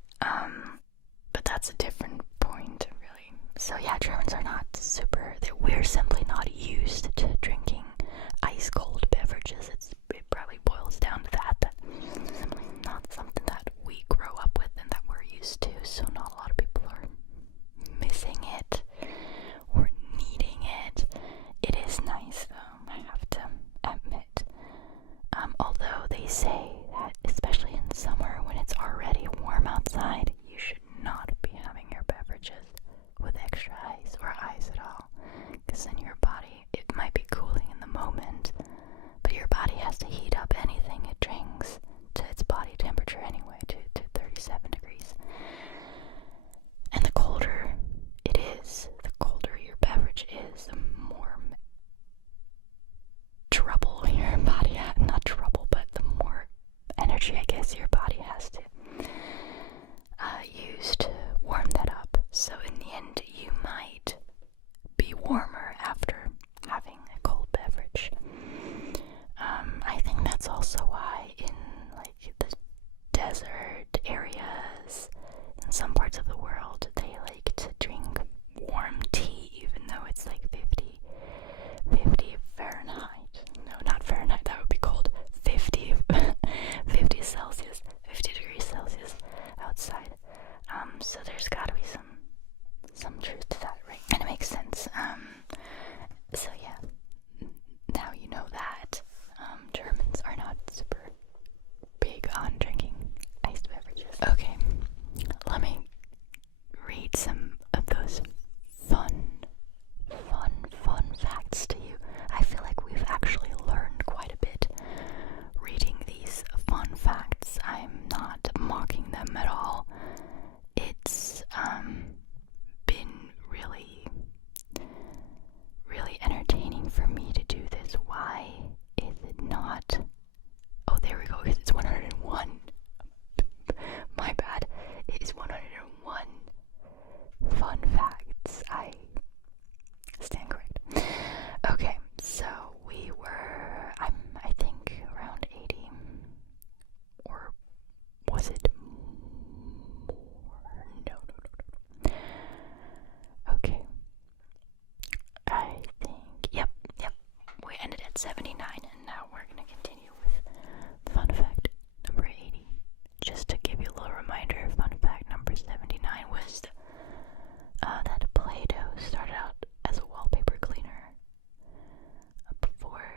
But that's a different point, really. So yeah, Germans are not we're simply not used to drinking ice cold beverages. It probably boils down to that it's simply not something that we grow up with and that we're used to, so not a lot of people are missing it or needing it. It is nice though, I have to admit. Although they say that, especially in summer when it's already warm outside, you should not be having your beverages with extra ice or ice at all, because then your body, it might be cooling in the moment, but your body has to heat up anything it drinks to its body temperature anyway, to 37 degrees. And the colder it is, the colder your beverage is, the more trouble your body has, not trouble, but the more energy, I guess, your body has to use to warm that up. So in the end, you might be warmer after having a cold beverage. I think that's also why in like the desert areas in some parts of the world, they like to drink warm tea even though it's like 50 Fahrenheit. No, not Fahrenheit, that would be cold. 50 Celsius, 50 degrees Celsius outside. So there's gotta be some truth to that, right? And it makes sense. So yeah, now you know that. Germans are not super big on drinking iced beverages. Okay, let me read some of those fun facts to you. I feel like we've actually learned quite a bit reading these fun facts. I'm not mocking them at all. It's been really entertaining for me to do this. Why is it not? Oh, there we go. It's 101. My bad. It is 101 fun facts. I stand correct. Okay, so I think around 80, or was it more? No. Okay. I think, yep. We ended at 79, and now we're gonna continue with fun fact number 80. Just to give you a little reminder, fun fact number 79 was that Play-Doh started out as a wallpaper cleaner before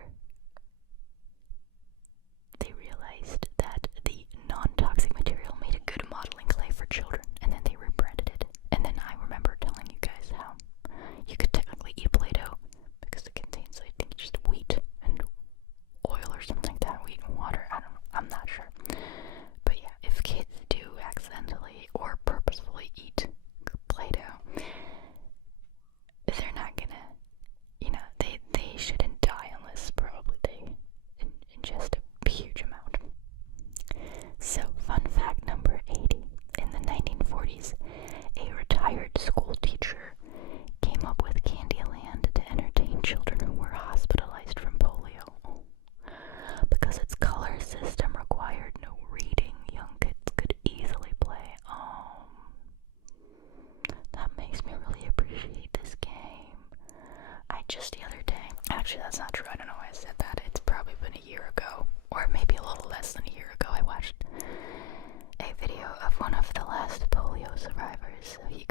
they realized that the non-toxic material made a good modeling clay for children, and then they rebranded it. And then I remember telling you guys how you could technically eat Play-Doh because it contains, I think, just wheat and Actually, that's not true. I don't know why I said that. It's probably been a year ago, or maybe a little less than a year ago. I watched a video of one of the last polio survivors. He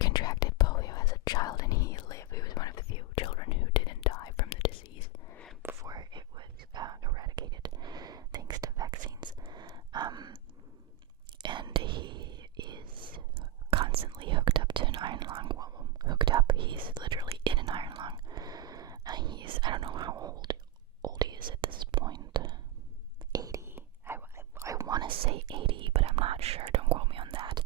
contracted polio as a child, and he lived. He was one of the few children who didn't die from the disease before it was eradicated, thanks to vaccines. And he is constantly hooked up to an iron lung. Well, hooked up, he's literally in an iron lung. He's, I don't know how old he is at this point. 80. I want to say 80, but I'm not sure. Don't quote me on that.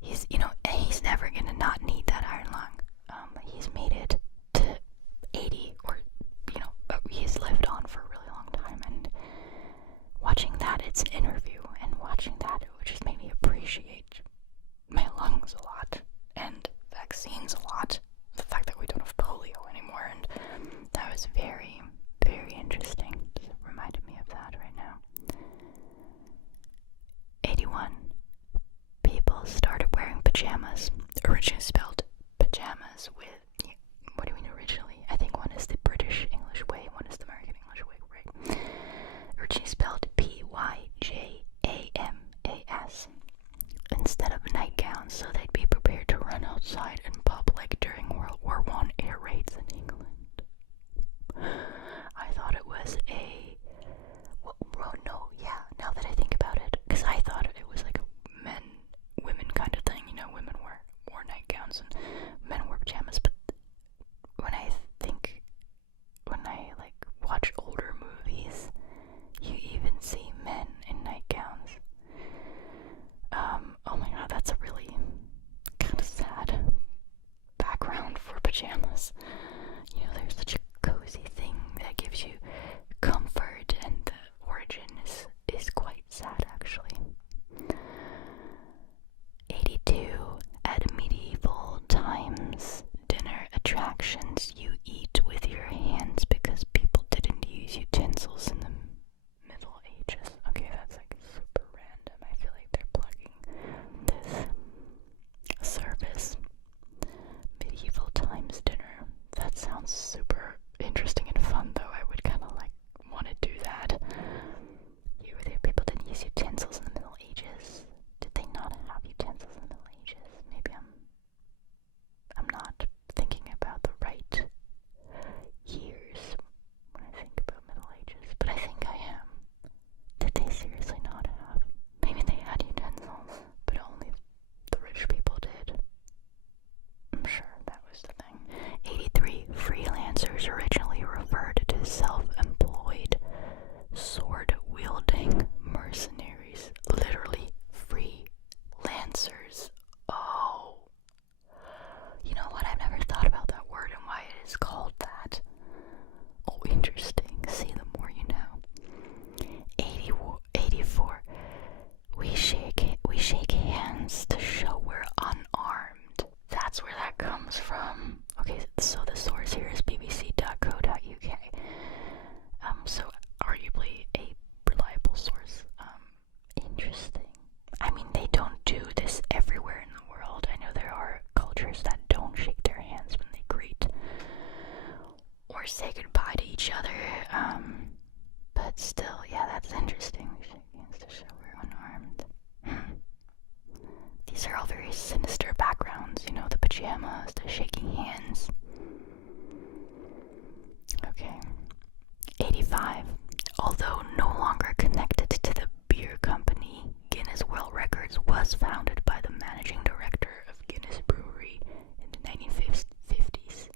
He's, he's never gonna not need that iron lung. He's made it to 80, or, he's lived on for a really long time, and watching that, it's an interview, and watching that, it would just make me appreciate my lungs a lot, and vaccines a lot, the fact that we don't have polio anymore, and that was very, very interesting. It reminded me of that right now. 81. People started wearing pajamas, originally spelled pajamas with, what do you mean originally? I think one is the British English way, one is the American English way, right? Originally spelled Pyjamas, instead of nightgowns, so they'd be prepared to run outside in public during World War I air raids in England. I thought it was now that I think about it, because I thought it was like a women kind of thing, women wore nightgowns and men wore pajamas, but when I watch older movies, you even see men in nightgowns. Oh my god, that's a really kind of sad background for pajamas. They're such a cozy thing that gives you comfort, and the origin is quite sad, actually. 82. At medieval times, dinner attractions you eat with your hands because people didn't use utensils in the Middle Ages. Okay, that's like super random. I feel like they're plugging this service. Medieval times dinner. That sounds super interesting and fun, though. I would kind of want to do that. People didn't use utensils in the Middle Ages. Did they not have utensils in the Middle Ages? Maybe I'm not thinking about the right years when I think about Middle Ages, but I think I am. Did they seriously not have? Maybe they had utensils, but only the rich people did. I'm sure that was the thing. 83. Freelancers originally referred to self-employed, sword-wielding mercenaries. Literally, freelancers. Oh. You know what? I've never thought about that word and why it is called that. Oh, interesting. See, the more you know. 84. We shake hands to show we're unarmed. That's where that comes from. Okay, so the source here is bbc.co.uk. So arguably a reliable source. Interesting. I mean, they don't do this everywhere in the world. I know there are cultures that don't shake their hands when they greet or say goodbye to each other. But still, yeah, that's interesting. We shake hands to show we're unarmed. These are all very sinister backgrounds, the pajamas, the shaking hands. Okay. 85. Although no longer connected to the beer company, Guinness World Records was founded by the managing director of Guinness Brewery in the 1950s.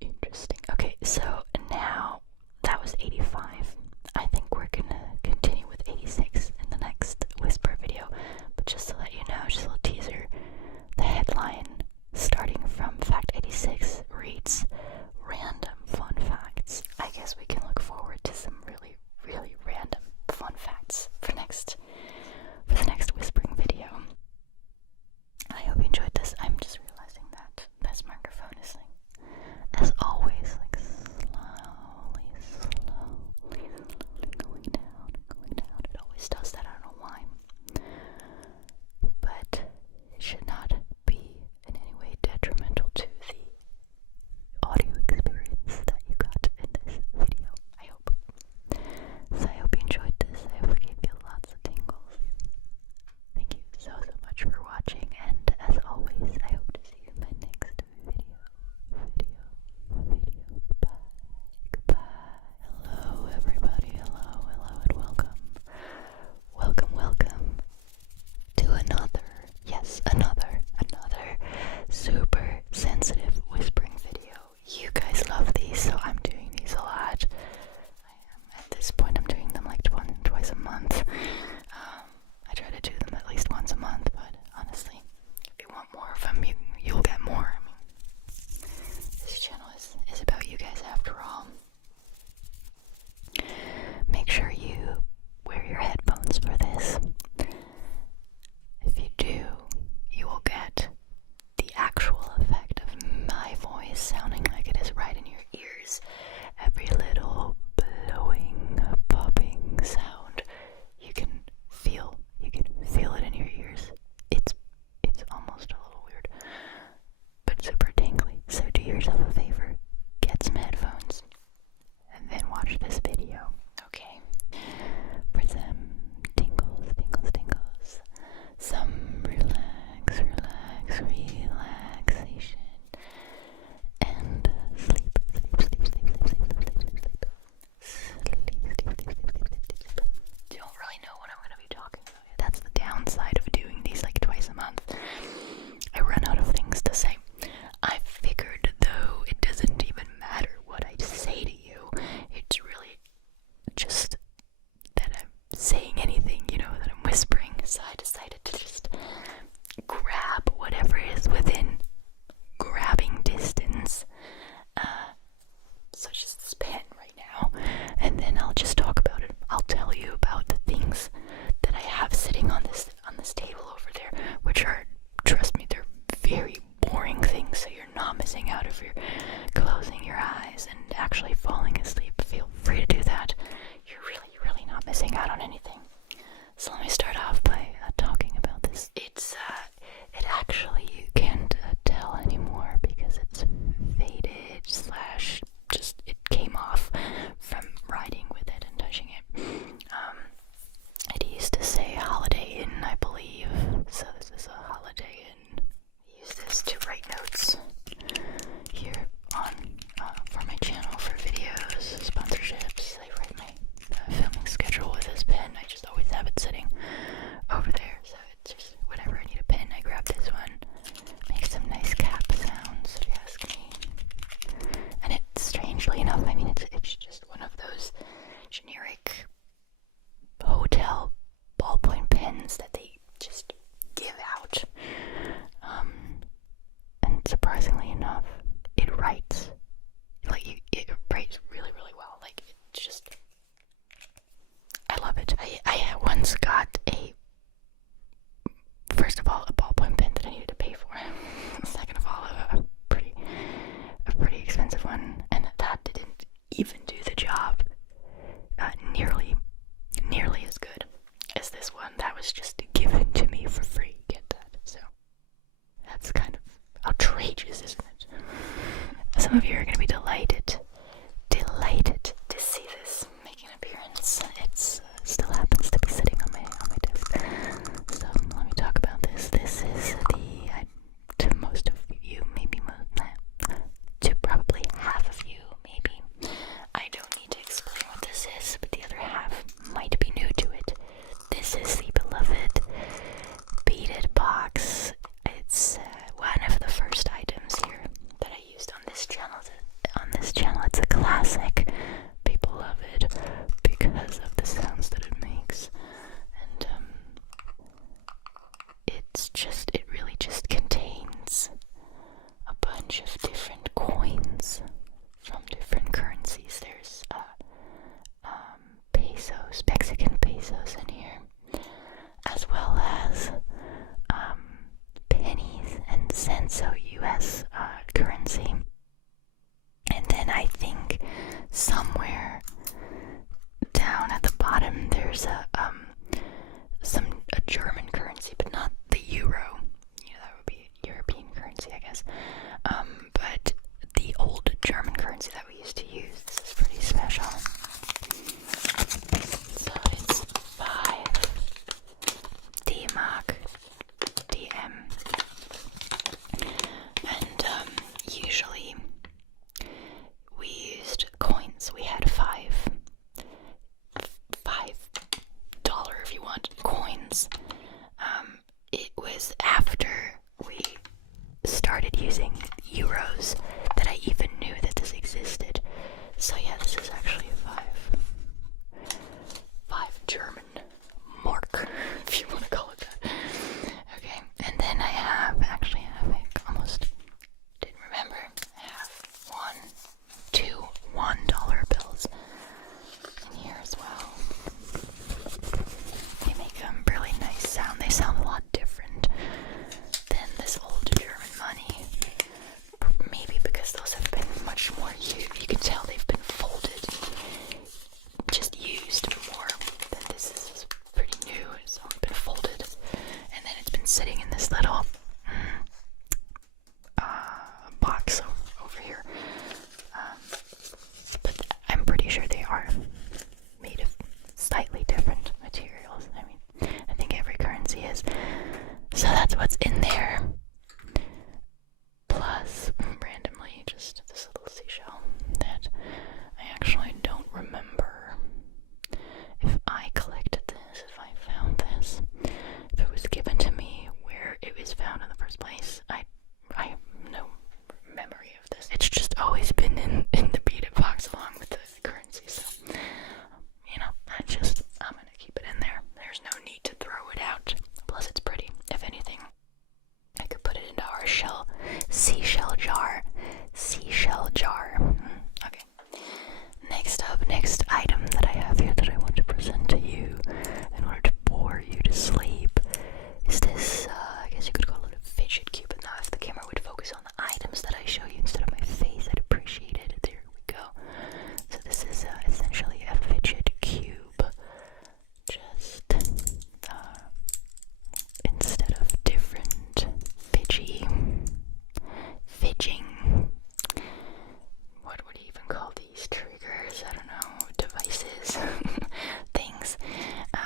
Interesting. Okay, so now that was 85. I think we're gonna continue with 86 in the next Whisper video, but just to let you know, just a little teaser, the headline starting from Fact 86 reads, Random Fun Facts. I guess we can look forward to some really, really random fun facts for the next whispering video. I hope you enjoyed this. I'm just realizing that this microphone is as always, slowly going down. It always does that, I don't know why. But it should not be in any way detrimental to the bunch of different coins from different currencies. There's pesos, Mexican pesos in here, as well as pennies and cents, so US currency. And then I think somewhere down at the bottom there's a German currency, but not the euro. That would be European currency, I guess. But the old German currency that we used to use. This is pretty special. So it's 5 D-Mark, DM. And usually we used coins. We had $5 if you want coins. It was after we started using euros that I even knew that this existed. So yeah, this is actually a 5 German mark, if you want to call it that. Okay, and then I almost didn't remember. I have 2 $1 bills in here as well. They make a really nice sound. They sound a lot different than this old German money. Maybe because those have been much more used. You can tell they've been folded, just used more than this is pretty new. It's only been folded, and then it's been sitting in this little box over here. But I'm pretty sure they are made of slightly different materials. I mean, I think every currency is. So that's what's in there. Plus, randomly, just this little seashell that I actually don't remember if I collected this, if I found this, if it was given to me, where it was found in the first place. I have no memory of this. It's just always been in the beaded box along with the currency, so I'm gonna keep it in there. There's no need to throw it out. Plus it's pretty. If anything, I could put it into our seashell jar. Okay. Next item that I have here that I want to present to you in order to bore you to sleep is this, I guess you could call it a fidget cube, but not if the camera would focus on the items that I show you instead of my face. I'd appreciate it. There we go. So this is essentially a fidget cube. Just instead of different fidging, what would you even call these triggers? I don't know, devices, things.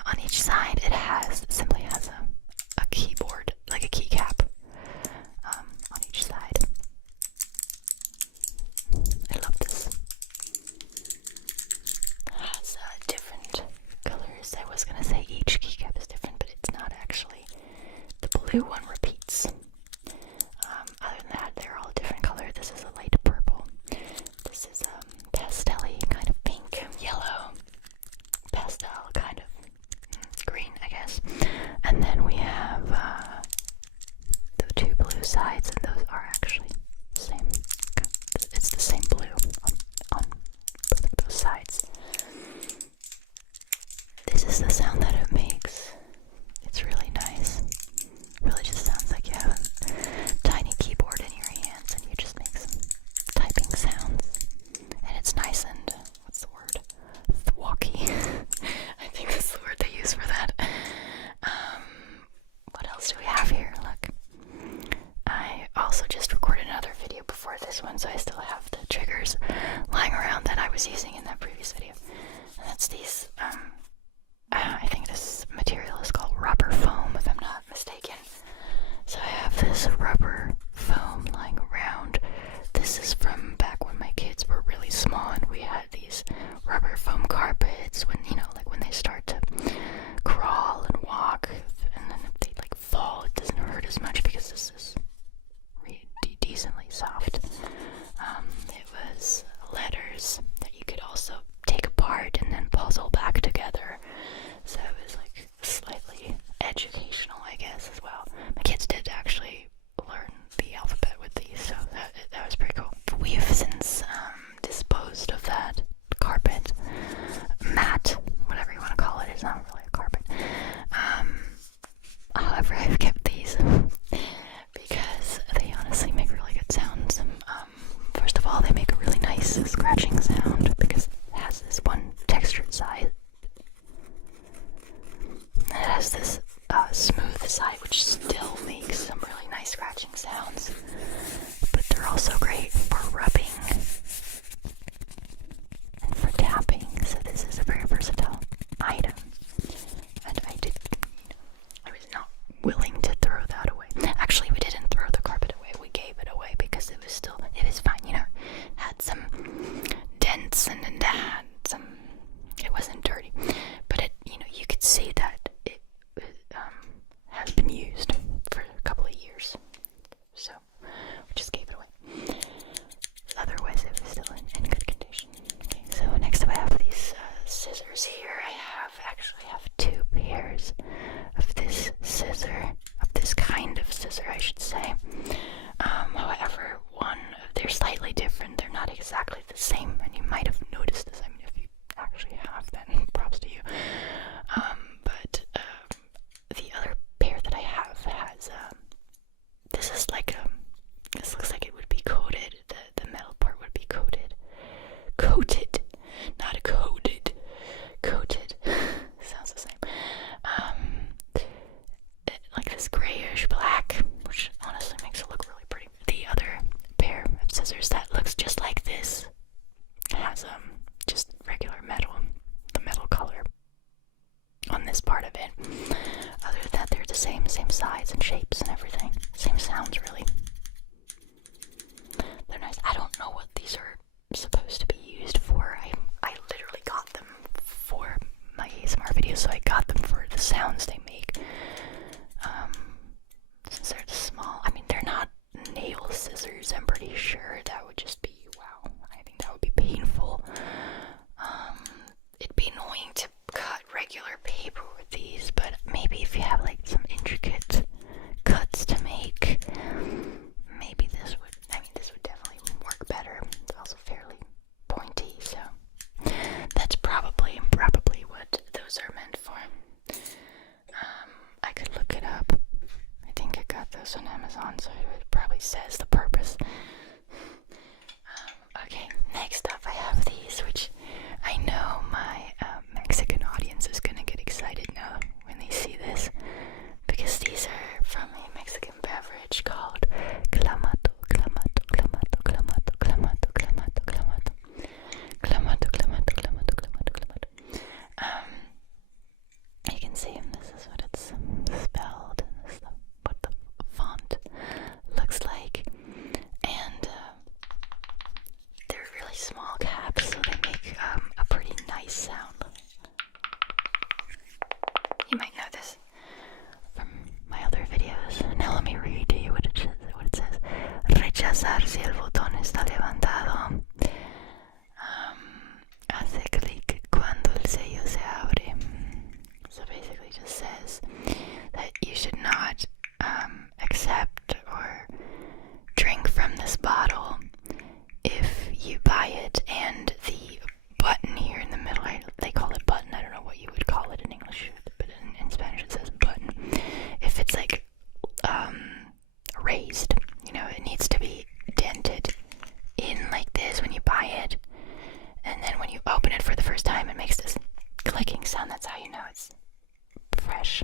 On each side, it simply has a keyboard, like a keycap, on each side. I love this. It has different colors. I was gonna say each keycap is different, but it's not actually. The blue one repeats. Other than that, they're all different color. This is a light purple. This is pastel-y, kind of pink, yellow, pastel, kind of green, I guess. And then we have the 2 blue sides, and those are actually the same. It's the same blue on both of those sides. This is the sound that it makes. It's really nice. Really just sounds like you have a tiny keyboard in your hands and you just make some typing sounds. And it's nice and, what's the word? Thwacky. I think that's the word they use for that. What else do we have here? Look. I also just recorded another video before this one, so I still have the triggers lying around that I was using in that previous video. And that's these, I think this material is called rubber foam, if I'm not mistaken. So I have this rubber foam lying around. This is from back when my kids were really small and we had these rubber foam carpets when, like when they start to crawl and walk, and then if they like fall, it doesn't hurt as much because this is really decently soft. It was letters that you could also take apart and then puzzle back together. So it was like slightly educational, I guess, as well. My kids did actually learn those on Amazon, so it probably says the purpose. Okay, next up I have these, which I know my Mexican audience is gonna get excited now when they see this, because these are from a Mexican beverage called Clamato, Clamato, Clamato, Clamato, Clamato, Clamato, Clamato, Clamato, Clamato, Clamato, Clamato, Clamato. You can see this is what it's spelled, and this is what the font looks like, and they're really small caps, so they make a pretty nice sound. You might know this from my other videos. Now let me read to you what it says. Rechazar si el botón está levantado. Hace clic cuando el sello se abre. So basically it just says that you should not accept or drink from this bottle if you buy it, and the button here in the middle, they call it button, I don't know what you would call it in English, but in Spanish it says button. If it's like raised, you know, it needs to be dented in like this when you buy it, and then when you open it for the first time it makes this clicking sound. That's how you know it's fresh.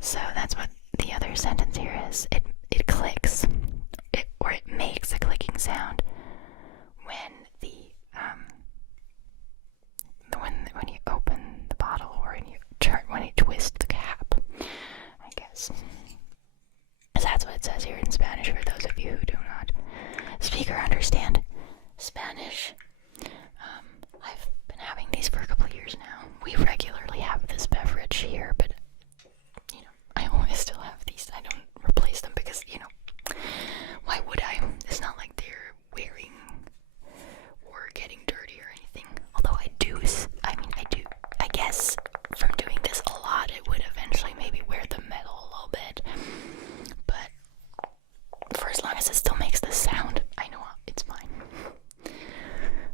So that's what the other sentence here is. It clicks, or it makes a clicking sound when the when you open the bottle, or when you twist the cap, I guess. So that's what it says here in Spanish for those of you who do not speak or understand Spanish. I've been having these for a couple of years now. We regularly have this beverage here, but you know, I always still have these. I don't replace them because, you know, why would I? It's not like they're wearing or getting dirty or anything. Although I guess from doing this a lot, it would eventually maybe wear the metal a little bit. But for as long as it still makes this sound, I know it's fine.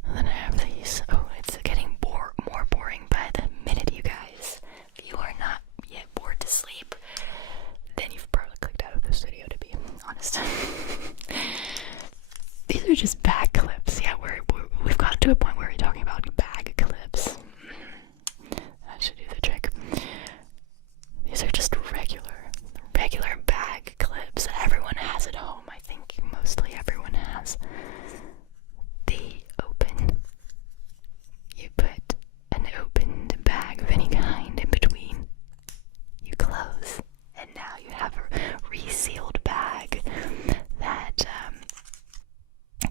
And then I have these. Oh, it's getting more boring by the minute, you guys. If you are not yet bored to sleep, then you've probably clicked out of this video, to be honest. These are just bag clips. Yeah, we've gotten to a point where we're talking about bag clips. That should do the trick. These are just regular bag clips that everyone has at home. I think mostly everyone has. They open. You put an opened bag of any kind in between. You close, and now you have a resealed bag that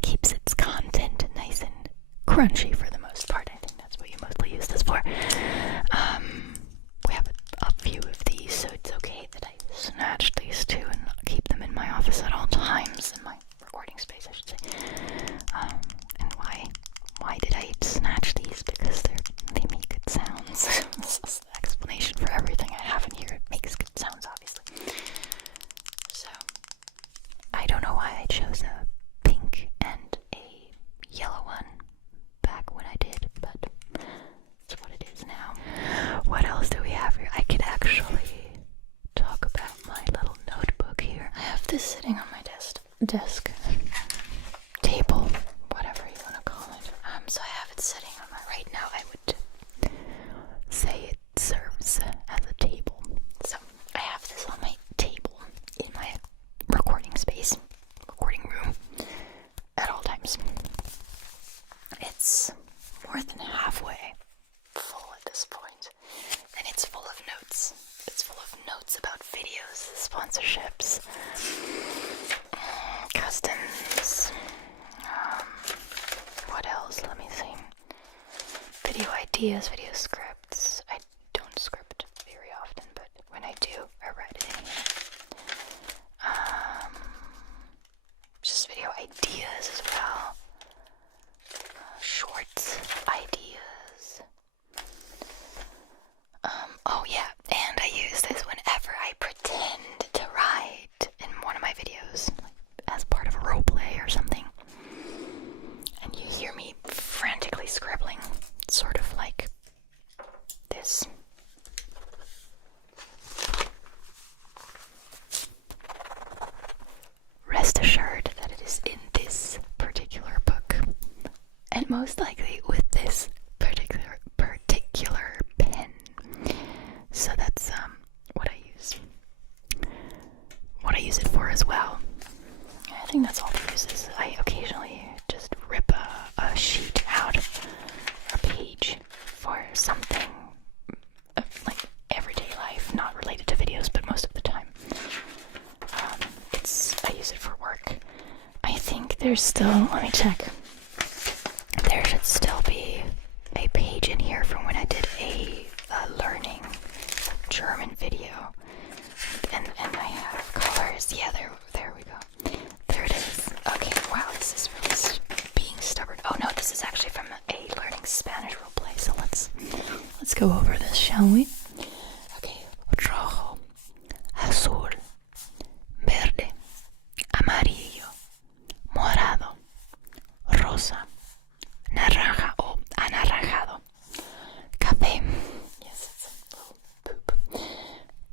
keeps its content nice and crunchy for the most part. I think that's what you mostly use this for. We have a few of these, so it's okay that I snatch these two and keep them in my office at all times, in my recording space, I should say. And why did I snatch these? Because they make good sounds. This is the explanation for everything I have in here. It makes good sounds, obviously. So, I don't know why I chose a pink and a yellow one back when I did, but it's what it is now. What else do we have here? I could actually talk about my little notebook here. I have this sitting on my desk, table, whatever you want to call it. So I have it sitting on my, right now I would say it serves as a table. So I have this on my table in my recording space, recording room, at all times. It's more than halfway full at this point, and it's full of notes. It's full of notes about videos, sponsorships, customs, what else? Let me see. Video ideas, video scripts. I don't script very often, but when I do, I write it in here. Just video ideas as well. Shorts ideas. Oh yeah, and I use this whenever I pretend to write in one of my videos, like as part of a role play or something. And you hear me frantically scribbling, sort of like rest assured that it is in this particular book, and most likely with this particular pen. So that's what I use it for as well. I think that's all it uses. I occasionally just rip a sheet out, a page, for something like everyday life, not related to videos, but most of the time. I use it for work. I think there's still, let me check. There should still be a page in here from when I did a learning German video. And I have colors. Yeah, there we go. There it is. Okay, wow, this is really being stubborn. Oh no, this is actually from a learning Spanish roleplay. So let's go over this, shall we? Okay. Rojo, azul, verde, amarillo, morado, rosa, naranja o anaranjado, café. Yes, it's a little poop.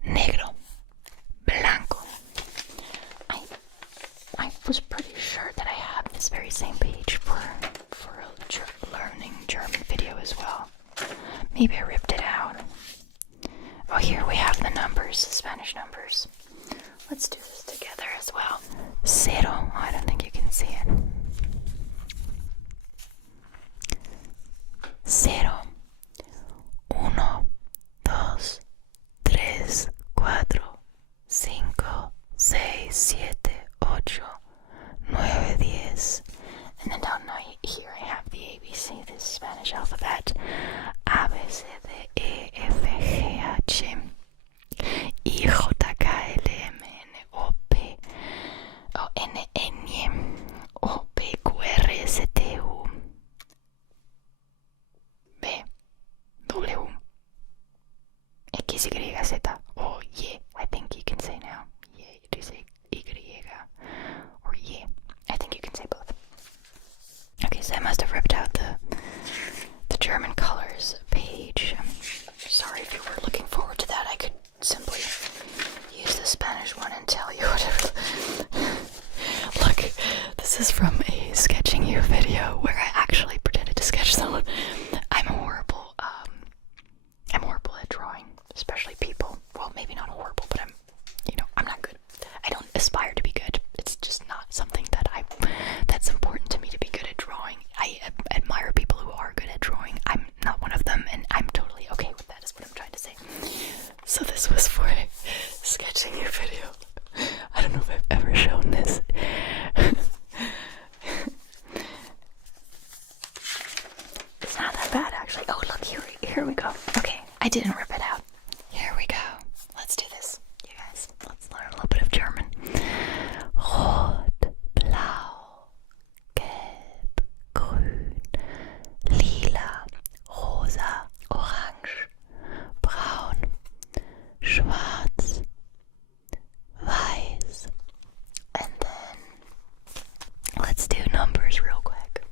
Negro, blanco. I was pretty sure that I had this very same page for a learning German video as well. Maybe I ripped it out. Oh, here we have the numbers, the Spanish numbers. Let's do this together as well. Cero. Oh, I don't think you can see it. Cero. Uno, dos, tres, cuatro, cinco, seis, siete, ocho, nueve, diez. And then down here I have the ABC, the Spanish alphabet. A, B, C, D, E, F, G, H, I, J, K, L, M, N, O, P, O, N, N, O, P, Q, R, S, T, U, V, W, X, Y, Z, O, Y. I think you can say now. Yeah, you do say Y or Y. I think you can say both. Okay, so I must have ripped out the German colors page. I'm sorry if you were looking forward to that. I could simply use the Spanish one and tell you whatever. Look, this is from a sketching you video where I actually pretended to sketch someone. I'm horrible at drawing, especially people. Well, maybe not horrible, but I'm not good. I don't aspire to be good. It's just not something that's important to me to be good at drawing. I admire people who are good at drawing. I'm not one of them, and I'm totally okay with that, is what I'm trying to say. So this was for a sketching you video. I don't know if I've ever shown this. It's not that bad, actually. Oh, look, here we go. Okay, I didn't rip it out. Here we go. Let's do this, you guys. Let's learn a little bit of German. Rot, blau, gelb, grün, lila, rosa, orange, braun, schwarz, weiß. And then let's do numbers real quick.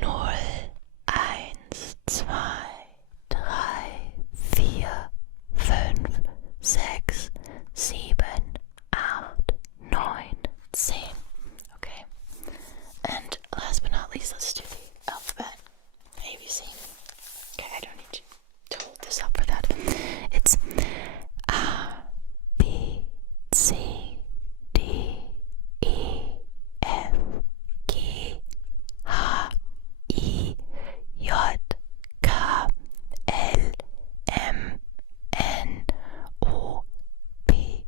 0, 1, 2, 3, 4, 5, 6, 7, 8, 9, 10. Okay. And last but not least, let's do the alphabet. ABC. Okay, I don't need to hold this up for that. It's A, B, C, D, E, F, G, H, I, J, K, L, M, N, O, P,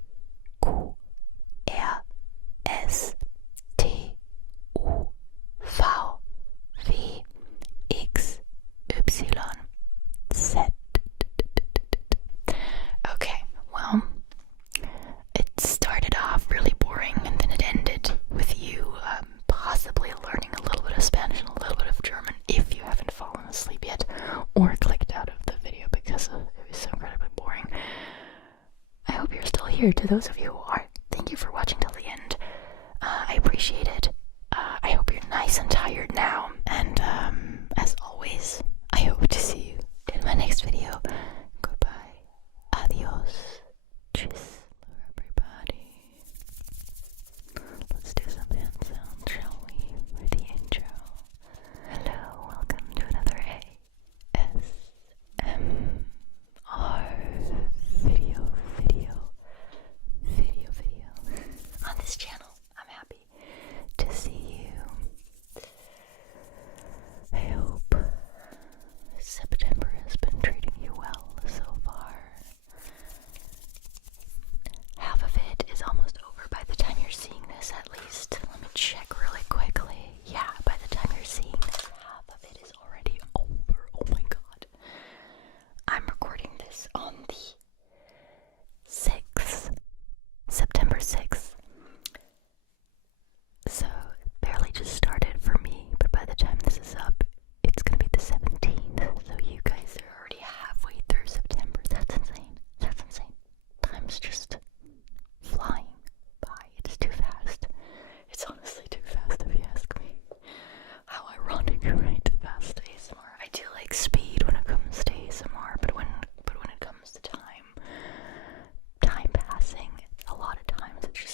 Q, R, S, T, U, V, W, X, Y, Z. Okay, well, it started off really boring and then it ended with you possibly learning a little bit of Spanish and a little bit of German if you haven't fallen asleep yet or clicked out of the video because it was so incredibly boring. I hope you're still here. To those of you who are, thank you for watching till the end. I appreciate it. I hope you're nice and tired now, and as always, I hope to see you in my next video. Goodbye. Adios. Tschüss, everybody. 6. So barely just started for me, but by the time this is up, it's gonna be the 17th. So you guys are already halfway through September. That's insane. That's insane. Time's just flying by. It's too fast. It's honestly too fast if you ask me. How ironic, right? Fast ASMR. I do like speed when it comes to ASMR, but when it comes to time passing, a lot of times it just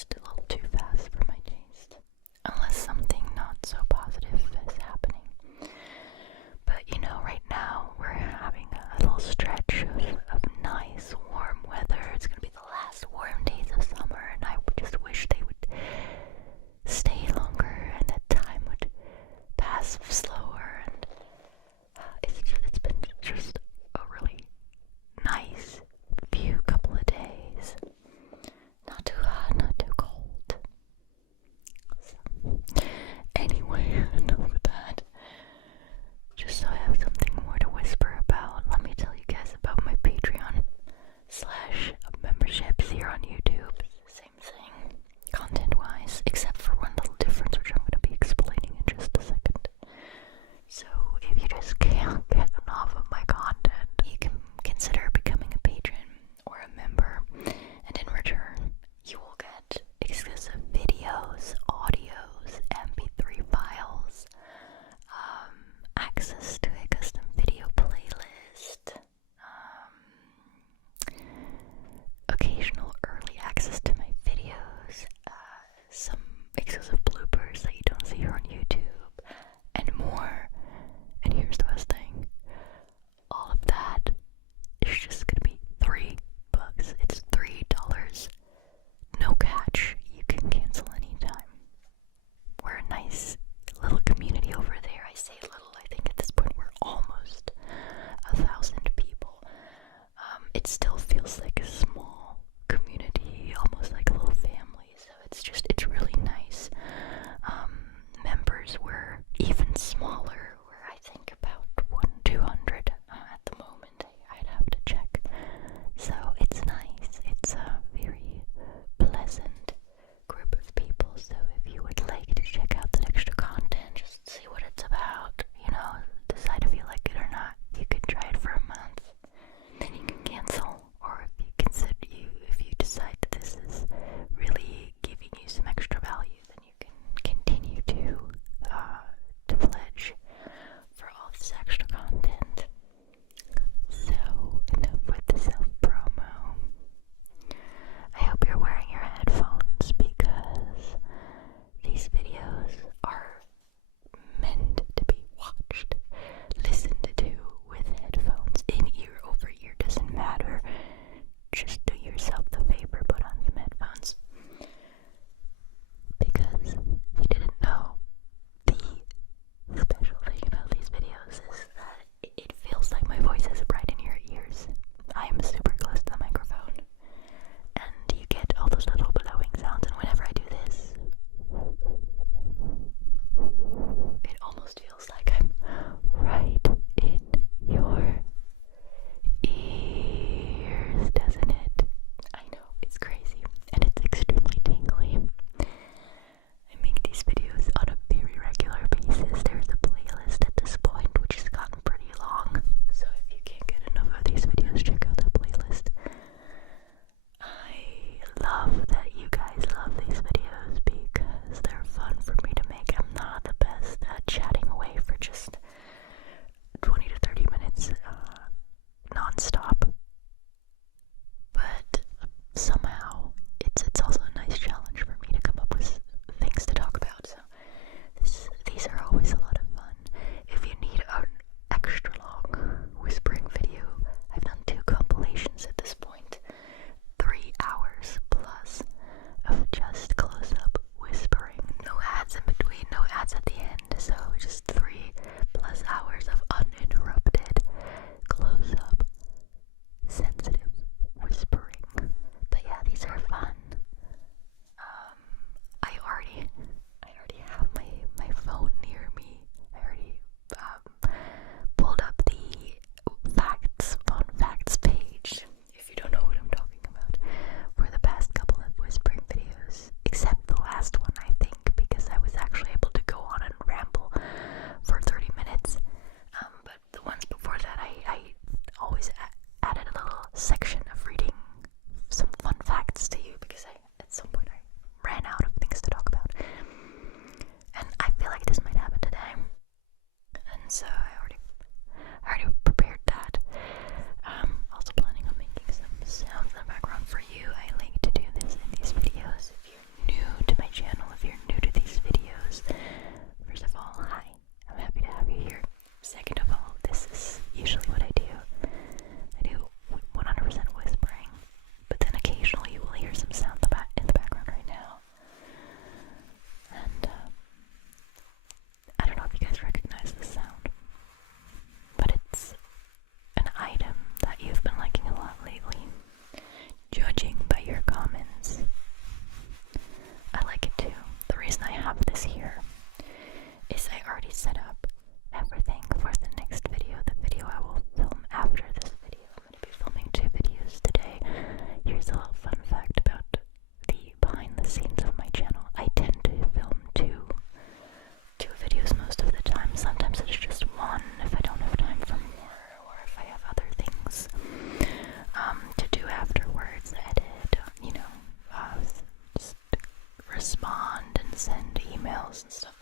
nails and stuff.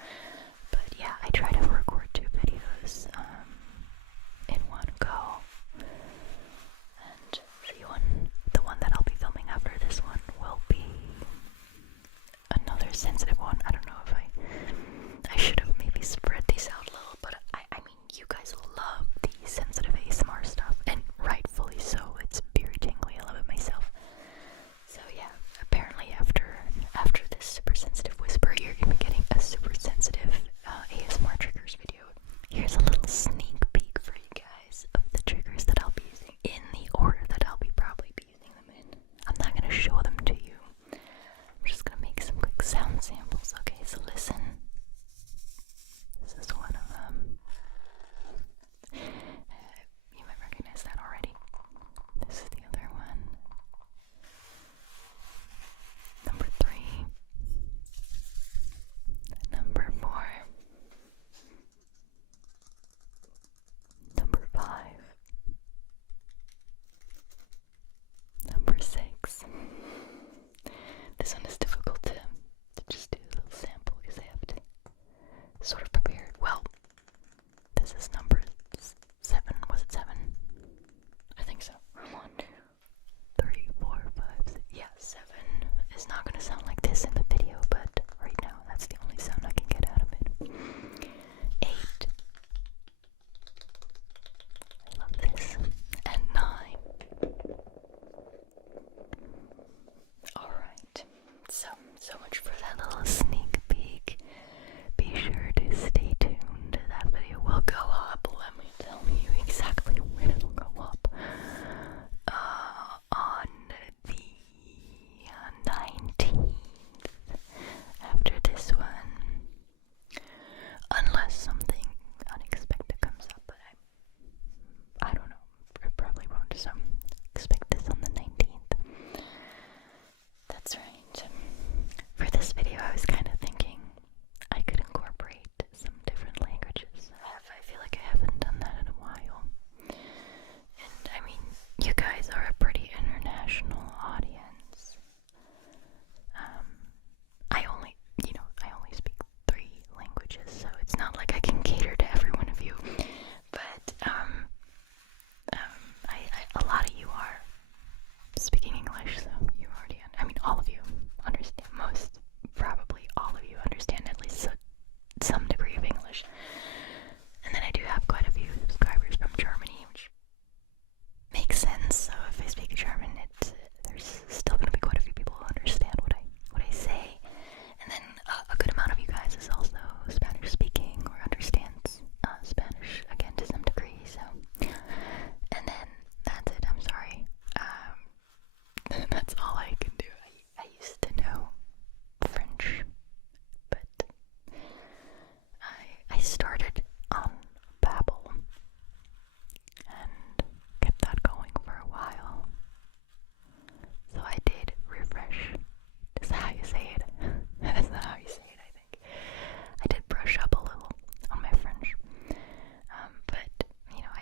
But yeah, I try to record 2 videos in one go. And the one that I'll be filming after this one will be another sensitive one. I don't know if I should have maybe spread these out a little, but I mean, you guys love the sensitive ASMR stuff, and rightfully so. It's very tingly. I love it myself. So yeah, apparently after this super sensitive whisper, you're gonna be getting a super sensitive ASMR triggers video. Here's a little sneak peek for you guys of the triggers that I'll be using in the order that I'll be probably be using them in. I'm not gonna show them to you. I'm just gonna make some quick sound samples. Okay, so listen. This is one of them. You might recognize that already. This is the other one. Number 3. Number 4. Number 5. Number 6. This one is difficult to just do a little sample because I have to sort of prepare it. Well, this is number 7. Was it 7? I think so. 1, 2, 3, 4, 5, 6. Yeah, 7 is not going to sound like this in the video, but right now that's the only sound I can get out of it. 8. I love this. And 9. Alright. So much for that little sneak peek. Be sure to stay tuned. That video will go up. Let me tell you exactly when it'll go up. On the 19th. After this one. Unless something unexpected comes up, but I don't know. I probably won't. So expect this on the 19th. That's right. For this video, I was kind of thinking I could incorporate some different languages. I feel like I haven't done that in a while. And I mean, you guys are a pretty international audience. I only speak 3 languages, so it's not like I can cater to every one of you. But a lot of you are speaking English, so you already, all of you understand, probably all of you understand at least some degree of English. And then I do have quite a few subscribers from Germany, which makes sense. So if I speak German, there's still going to be quite a few people who understand what I say. And then a good amount of you guys is also Spanish speaking or understands Spanish again to some degree. So, and then that's it. I'm sorry. That's all I can do. I used to know French, but I started on Babbel and kept that going for a while. So I did refresh. Is that how you say it? That's not how you say it, I think. I did brush up a little on my French. But,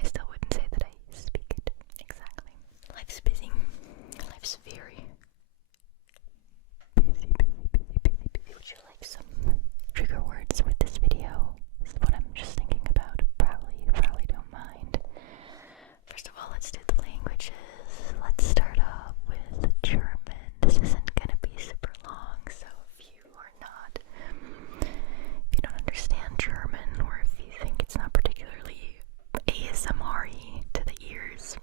I still wouldn't say that I speak it exactly. Life's busy. Life's very busy. Would you like some trigger words with this video? This is what I'm just thinking about. You probably don't mind. First of all, let's do the languages. Let's start off with German. This isn't gonna be super long, so if you don't understand German, or if you think it's not particularly ASMR-y to the ears,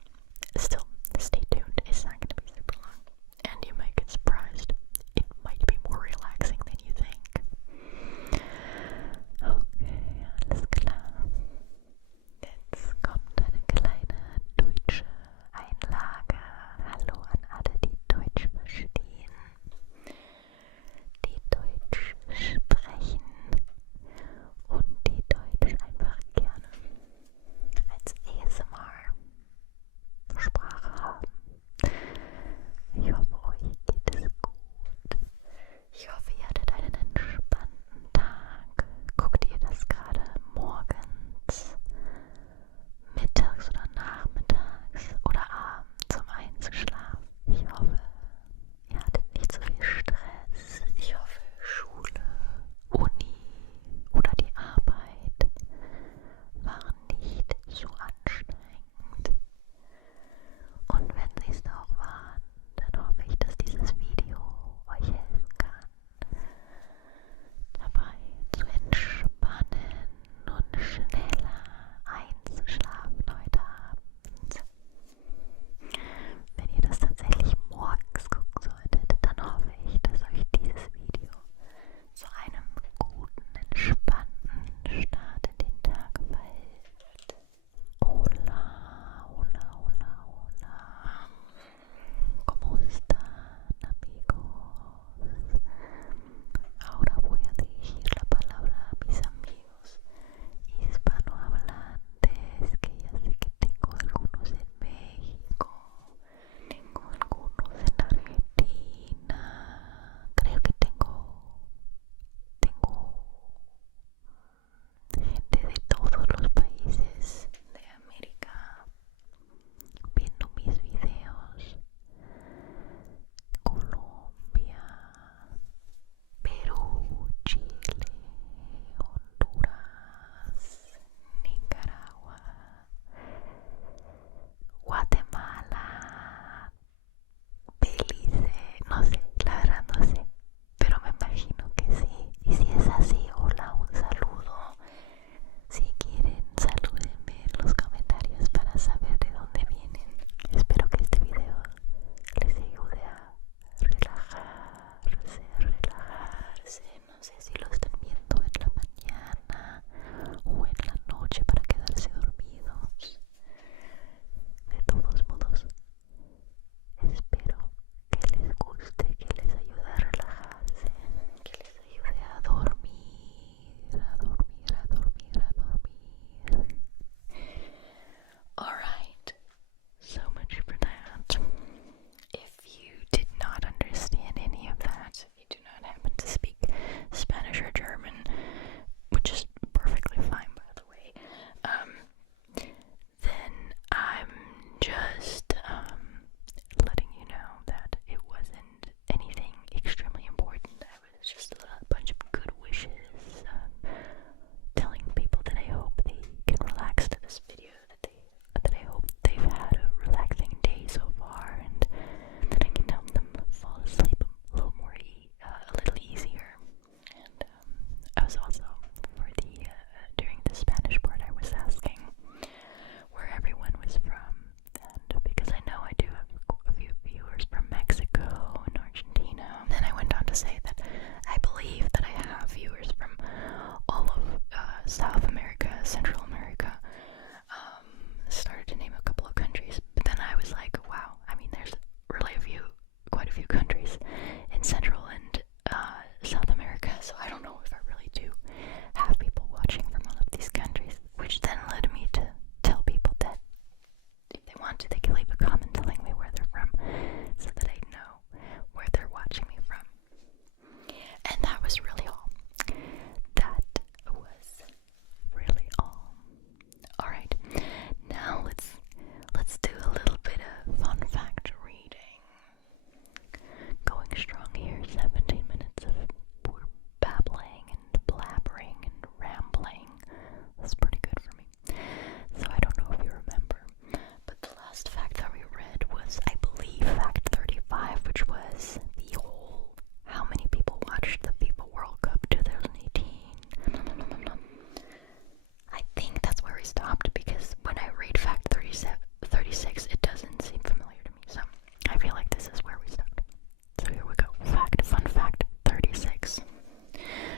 still stay tuned. It's not gonna be super long, and you might get surprised. It might be more relaxing than you think. speak Spanish or German, which is perfectly fine, by the way, then I'm just letting you know that it wasn't anything extremely important. I was just a bunch of good wishes, telling people that I hope they can relax to this video, that I hope they've had a relaxing day so far, and that I can help them fall asleep a little more, a little easier. And I was also, for the during the Spanish part, I was asking where everyone was from, and because I know I do have a few viewers from Mexico and Argentina. Then I went on to say that I believe that I have viewers from all of South America, Central America. Started to name a couple of countries, but then I was like, wow, I mean, there's really quite a few countries in Central and South America, so I don't know if I really do have people watching from all of these countries, which then led me to tell people that if they want to, they can leave a comment telling me where they're from, so that I know where they're watching me from. And that was really all. That was really all. Alright, now let's do a little bit of fun fact reading. Going strong here, 17 minutes of poor babbling and blabbering and rambling. That's pretty good for me. So I don't know if you remember, but the last fact that we read was, I believe, fact 35, which was the whole how many people watched the FIFA World Cup 2018. I think that's where we stopped, because when I read fact 36, it doesn't seem familiar to me, so I feel like this is where we stopped. So here we go. Fun fact 36.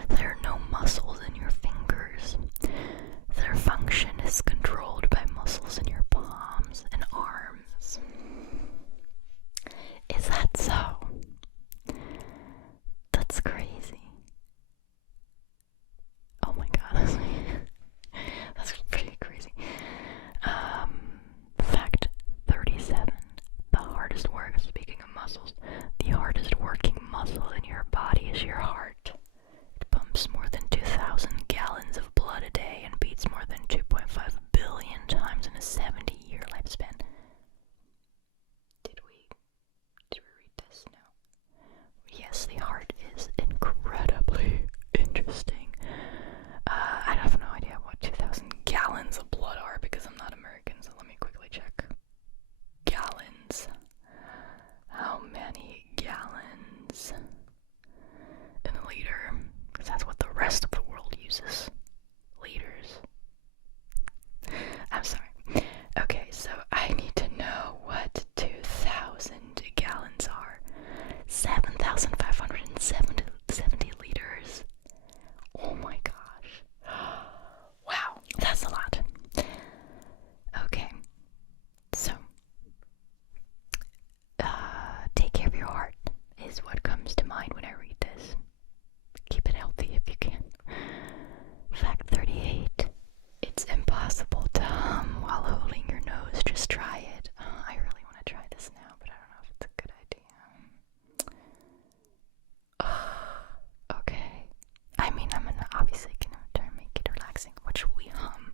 There are no muscles in your fingers. Their function is controlled by muscles in your palms and arms. Is that so? That's crazy. Oh my god, that's pretty crazy. Fact 37. The hardest work, speaking of muscles, the hardest working muscle in your body is your heart. It pumps more than 2,000 gallons of blood a day and beats more than 2.5 billion times in a 70-year lifespan. Did we read this? No. Yes, the heart is incredibly interesting. I have no idea what 2,000 gallons of blood are, because I'm not American, so let me quickly check. Gallons. How many gallons in a liter? Because that's what the rest of the world uses. Liters. I'm sorry. Okay, so I need to know what 2,000 gallons are. 7,570 liters. Oh my gosh. Wow, that's a lot. Okay, so take care of your heart is what comes to mind when I read this. Keep it healthy if you can. Fact 38. It's impossible to hum while holding your nose. Just try it. I really want to try this now, but I don't know if it's a good idea. Okay. I mean, I'm obviously gonna try and make it relaxing. What should we hum?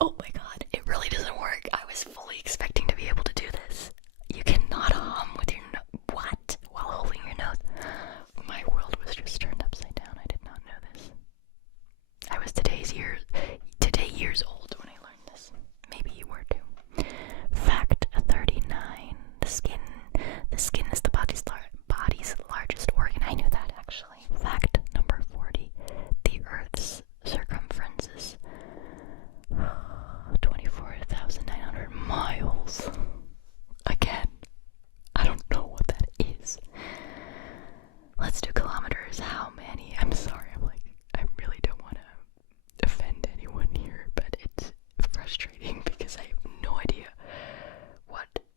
Oh my god, it really doesn't work. I was fully expecting to be able to do this. You cannot hum with your what? While holding your nose. My world was just turned upside down. I did not know this. I was today years old when I learned this. Maybe you were too. Fact 39. The skin is the body's largest organ. I knew that, actually. Fact number 40. The Earth's circumference is 24,900 miles. Again, I don't know what that is. Let's do kilometers. How many? I'm sorry, I really don't want to offend anyone here, but it's frustrating because I have no idea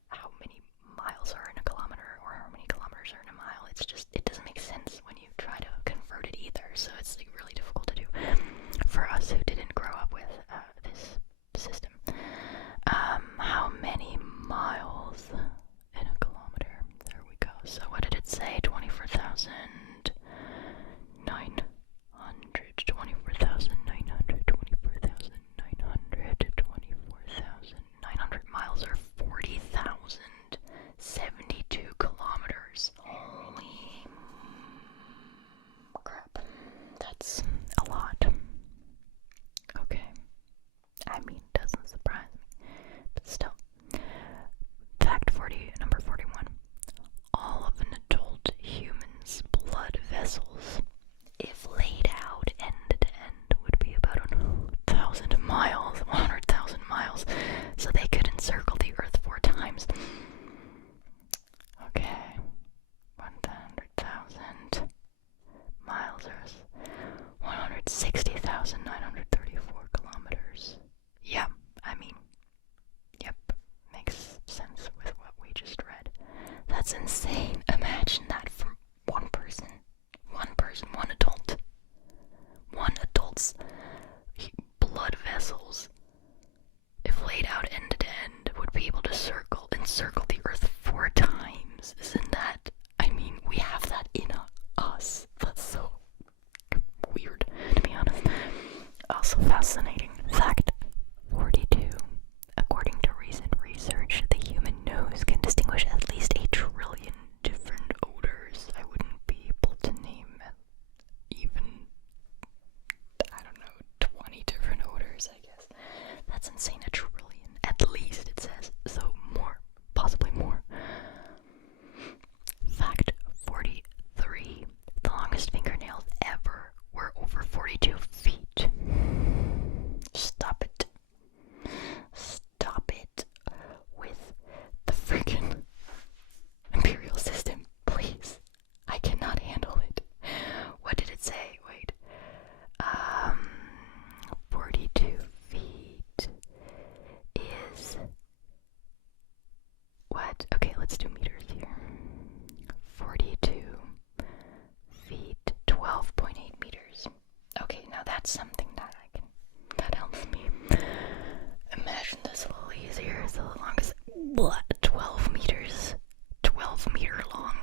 how many miles are in a kilometer or how many kilometers are in a mile. It doesn't make sense when you try to convert it either, so it's really difficult to do for us who didn't grow up with this system. How many miles in a kilometer? There we go. So what did it say? 24,900, 24,900, 24,900, 24,900 miles or 40,072 kilometers. Holy crap. That's a lot. Okay. I mean, doesn't surprise me. But still. Fact number 41. All of an adult human's blood vessels, if laid out end to end, would be about 1,000 miles, 100,000 miles, so they could encircle the Earth 4 times. Okay, 100,000 miles or 160,934 kilometers. Yeah, I mean, yep, makes sense with what we just read. That's insane. Imagine that for one person, one adult. One adult's blood vessels, if laid out end to end, would be able to encircle the Earth 4 times. Isn't that, I mean, we have that in us. That's so weird, to be honest. Also fascinating. Fact 42. According to recent research, the human nose can distinguish at least 1 trillion different odors. I wouldn't be able to name even, I don't know, 20 different odors, I guess. That's insane. 1 trillion, at least, it says. So more, possibly more. Fact 43. The longest fingernails ever were over 42 feet. Stop it. Stop it with the freaking imperial system, please. I cannot handle it. What did it say? Wait. 42 feet is what? Okay, let's do meters here. 42 feet, 12.8 meters. Okay, now that's something that helps me. Imagine this a little easier. So the longest 12 meters, 12 meter long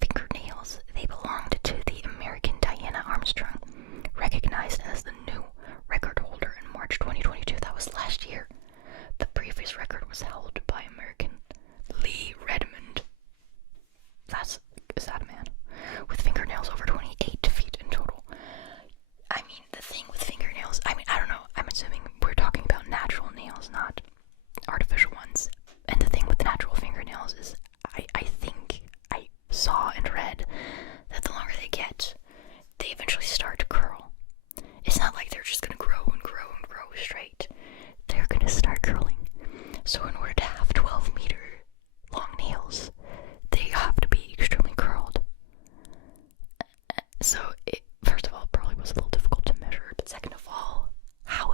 fingernails. They belonged to the American Diana Armstrong, recognized as the new record holder in March 2022. That was last year. The previous record was held by American Lee Redmond. Is that a man? With fingernails over 28 feet in total. I mean, the thing with fingernails, I mean, I don't know, I'm assuming we're talking about natural nails, not artificial ones. And the thing with natural fingernails is, I think I saw and read that the longer they get, they eventually start to curl. It's not like they're just gonna grow and grow and grow straight. They're gonna start curling. So in order to have 12-meter long nails, they have to be extremely curled. So it, first of all, probably was a little difficult to measure, but second of all, how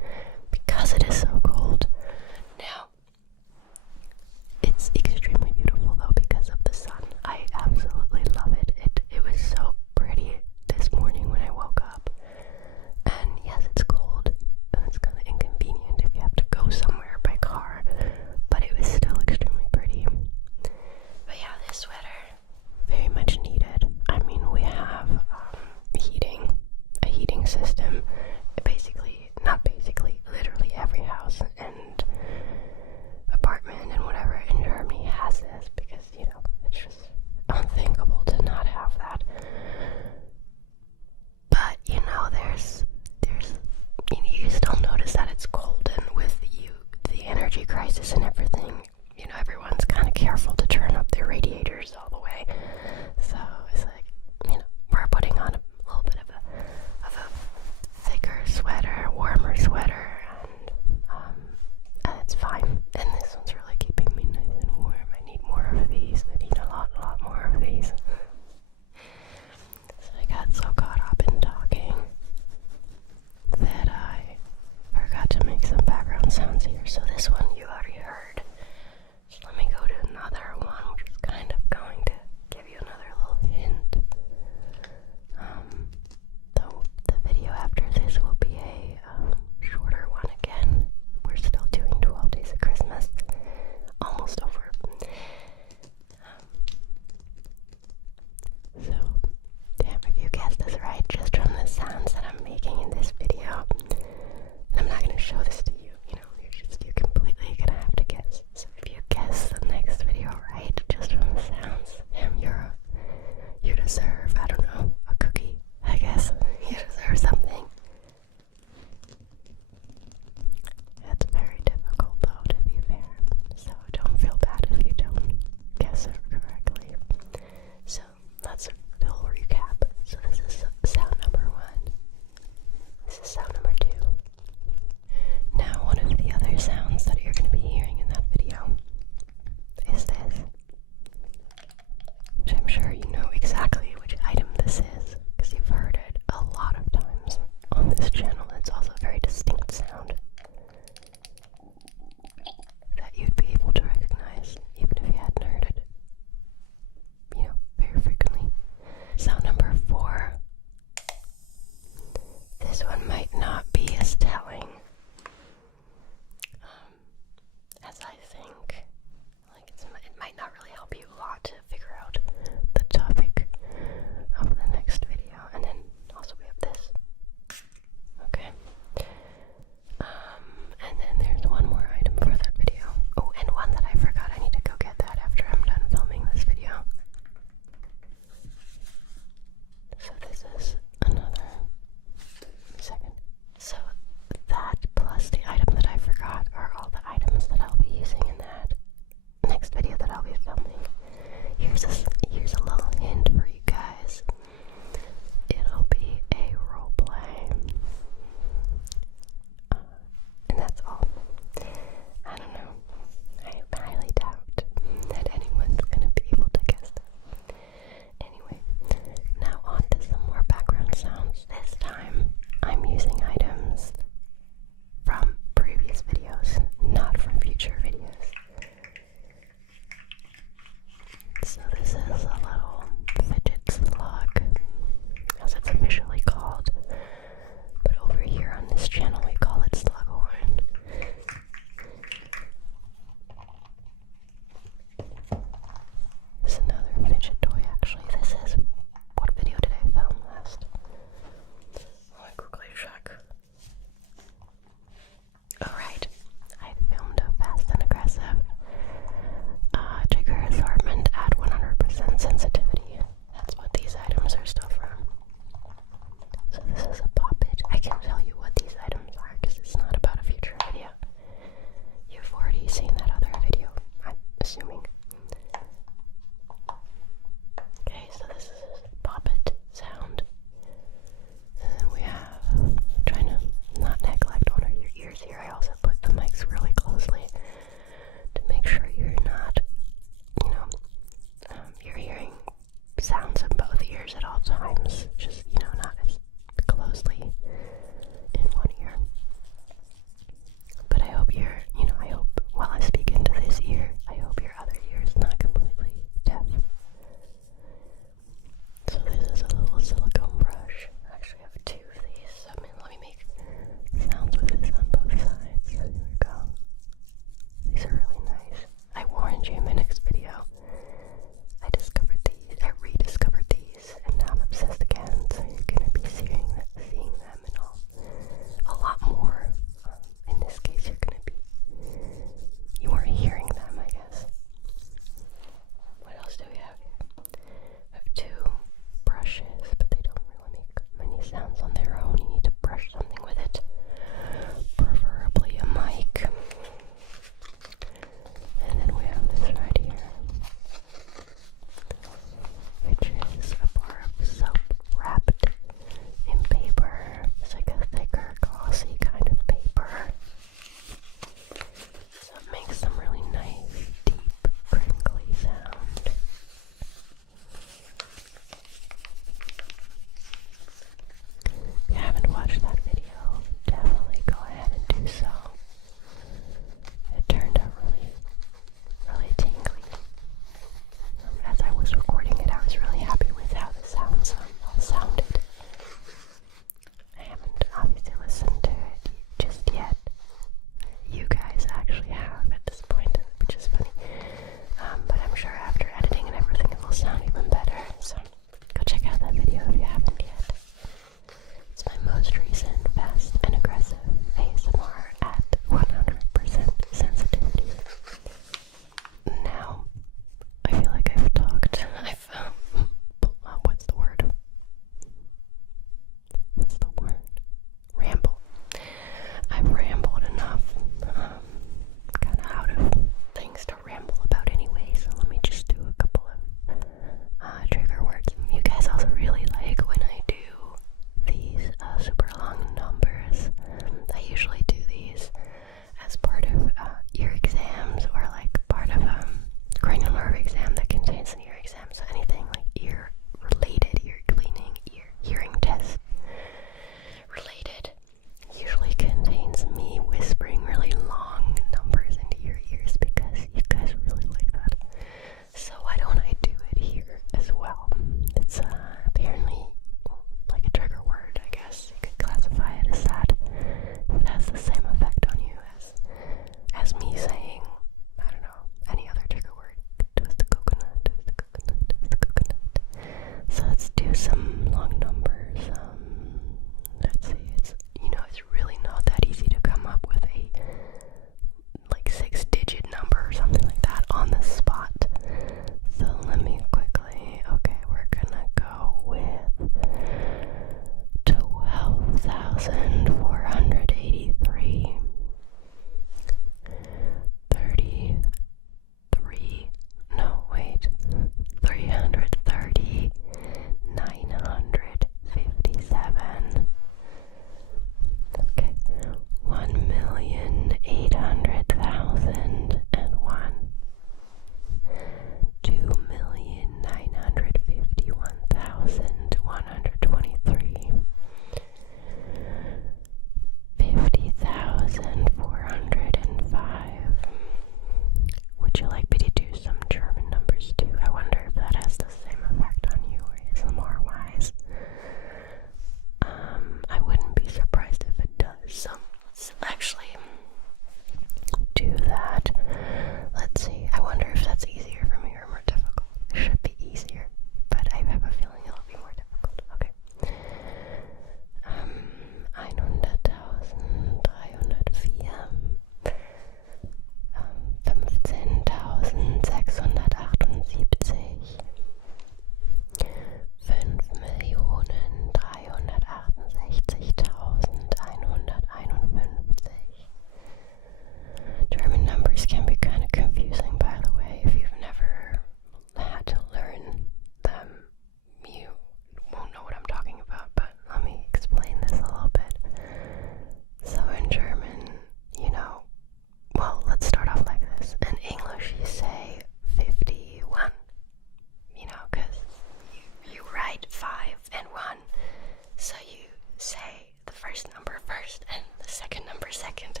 second number second.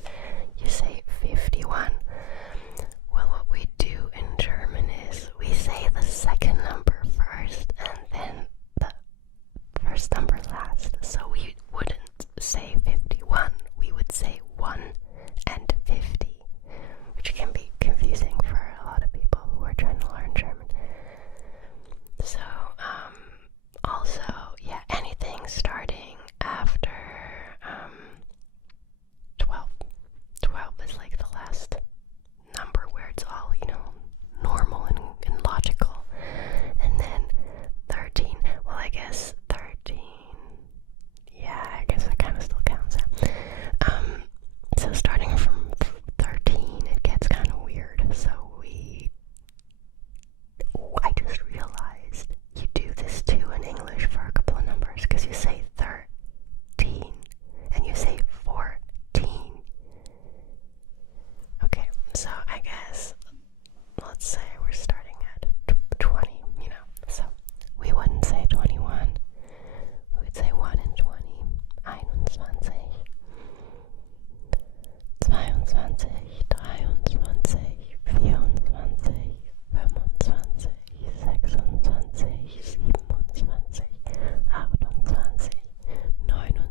You say 51. Well, what we do in German is we say the second number first and then the first number last. So we wouldn't say 51, we would say 1 and 50, which can be confusing for a lot of people who are trying to learn German. So, also, yeah, anything starting after 12. 12 is like the last number where it's all, normal and logical. And then 13, well, I guess 13, yeah, I guess that kind of still counts. So starting from 13, it gets kind of weird. So I just realized you do this too in English for a couple of numbers, because you say 13 and you say 14. Okay, so I guess let's say we're starting at 20, so we wouldn't say 21, we would say 1 and 20, 21, 22, 23, 24, 25, 26, 27, 28, 29,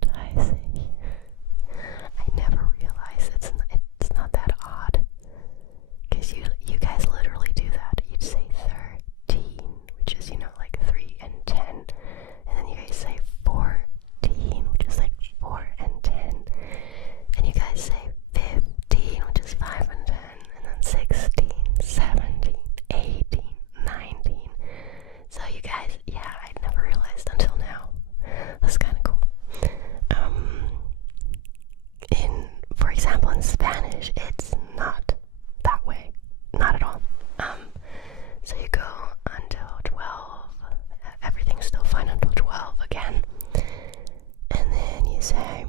30. I never realized it's not that odd, because you guys literally do that. You'd say 13, which is, like 3 and 10, and then you guys say 14, which is like 4 and 10, and you guys say 15, which is 5 and 10, and then 16, 17, 18, 19. So you guys, yeah, I'd never realized until now. That's kind of cool. For example, in Spanish, it's not that way. Not at all. So you go until 12. Everything's still fine until 12 again. And then you say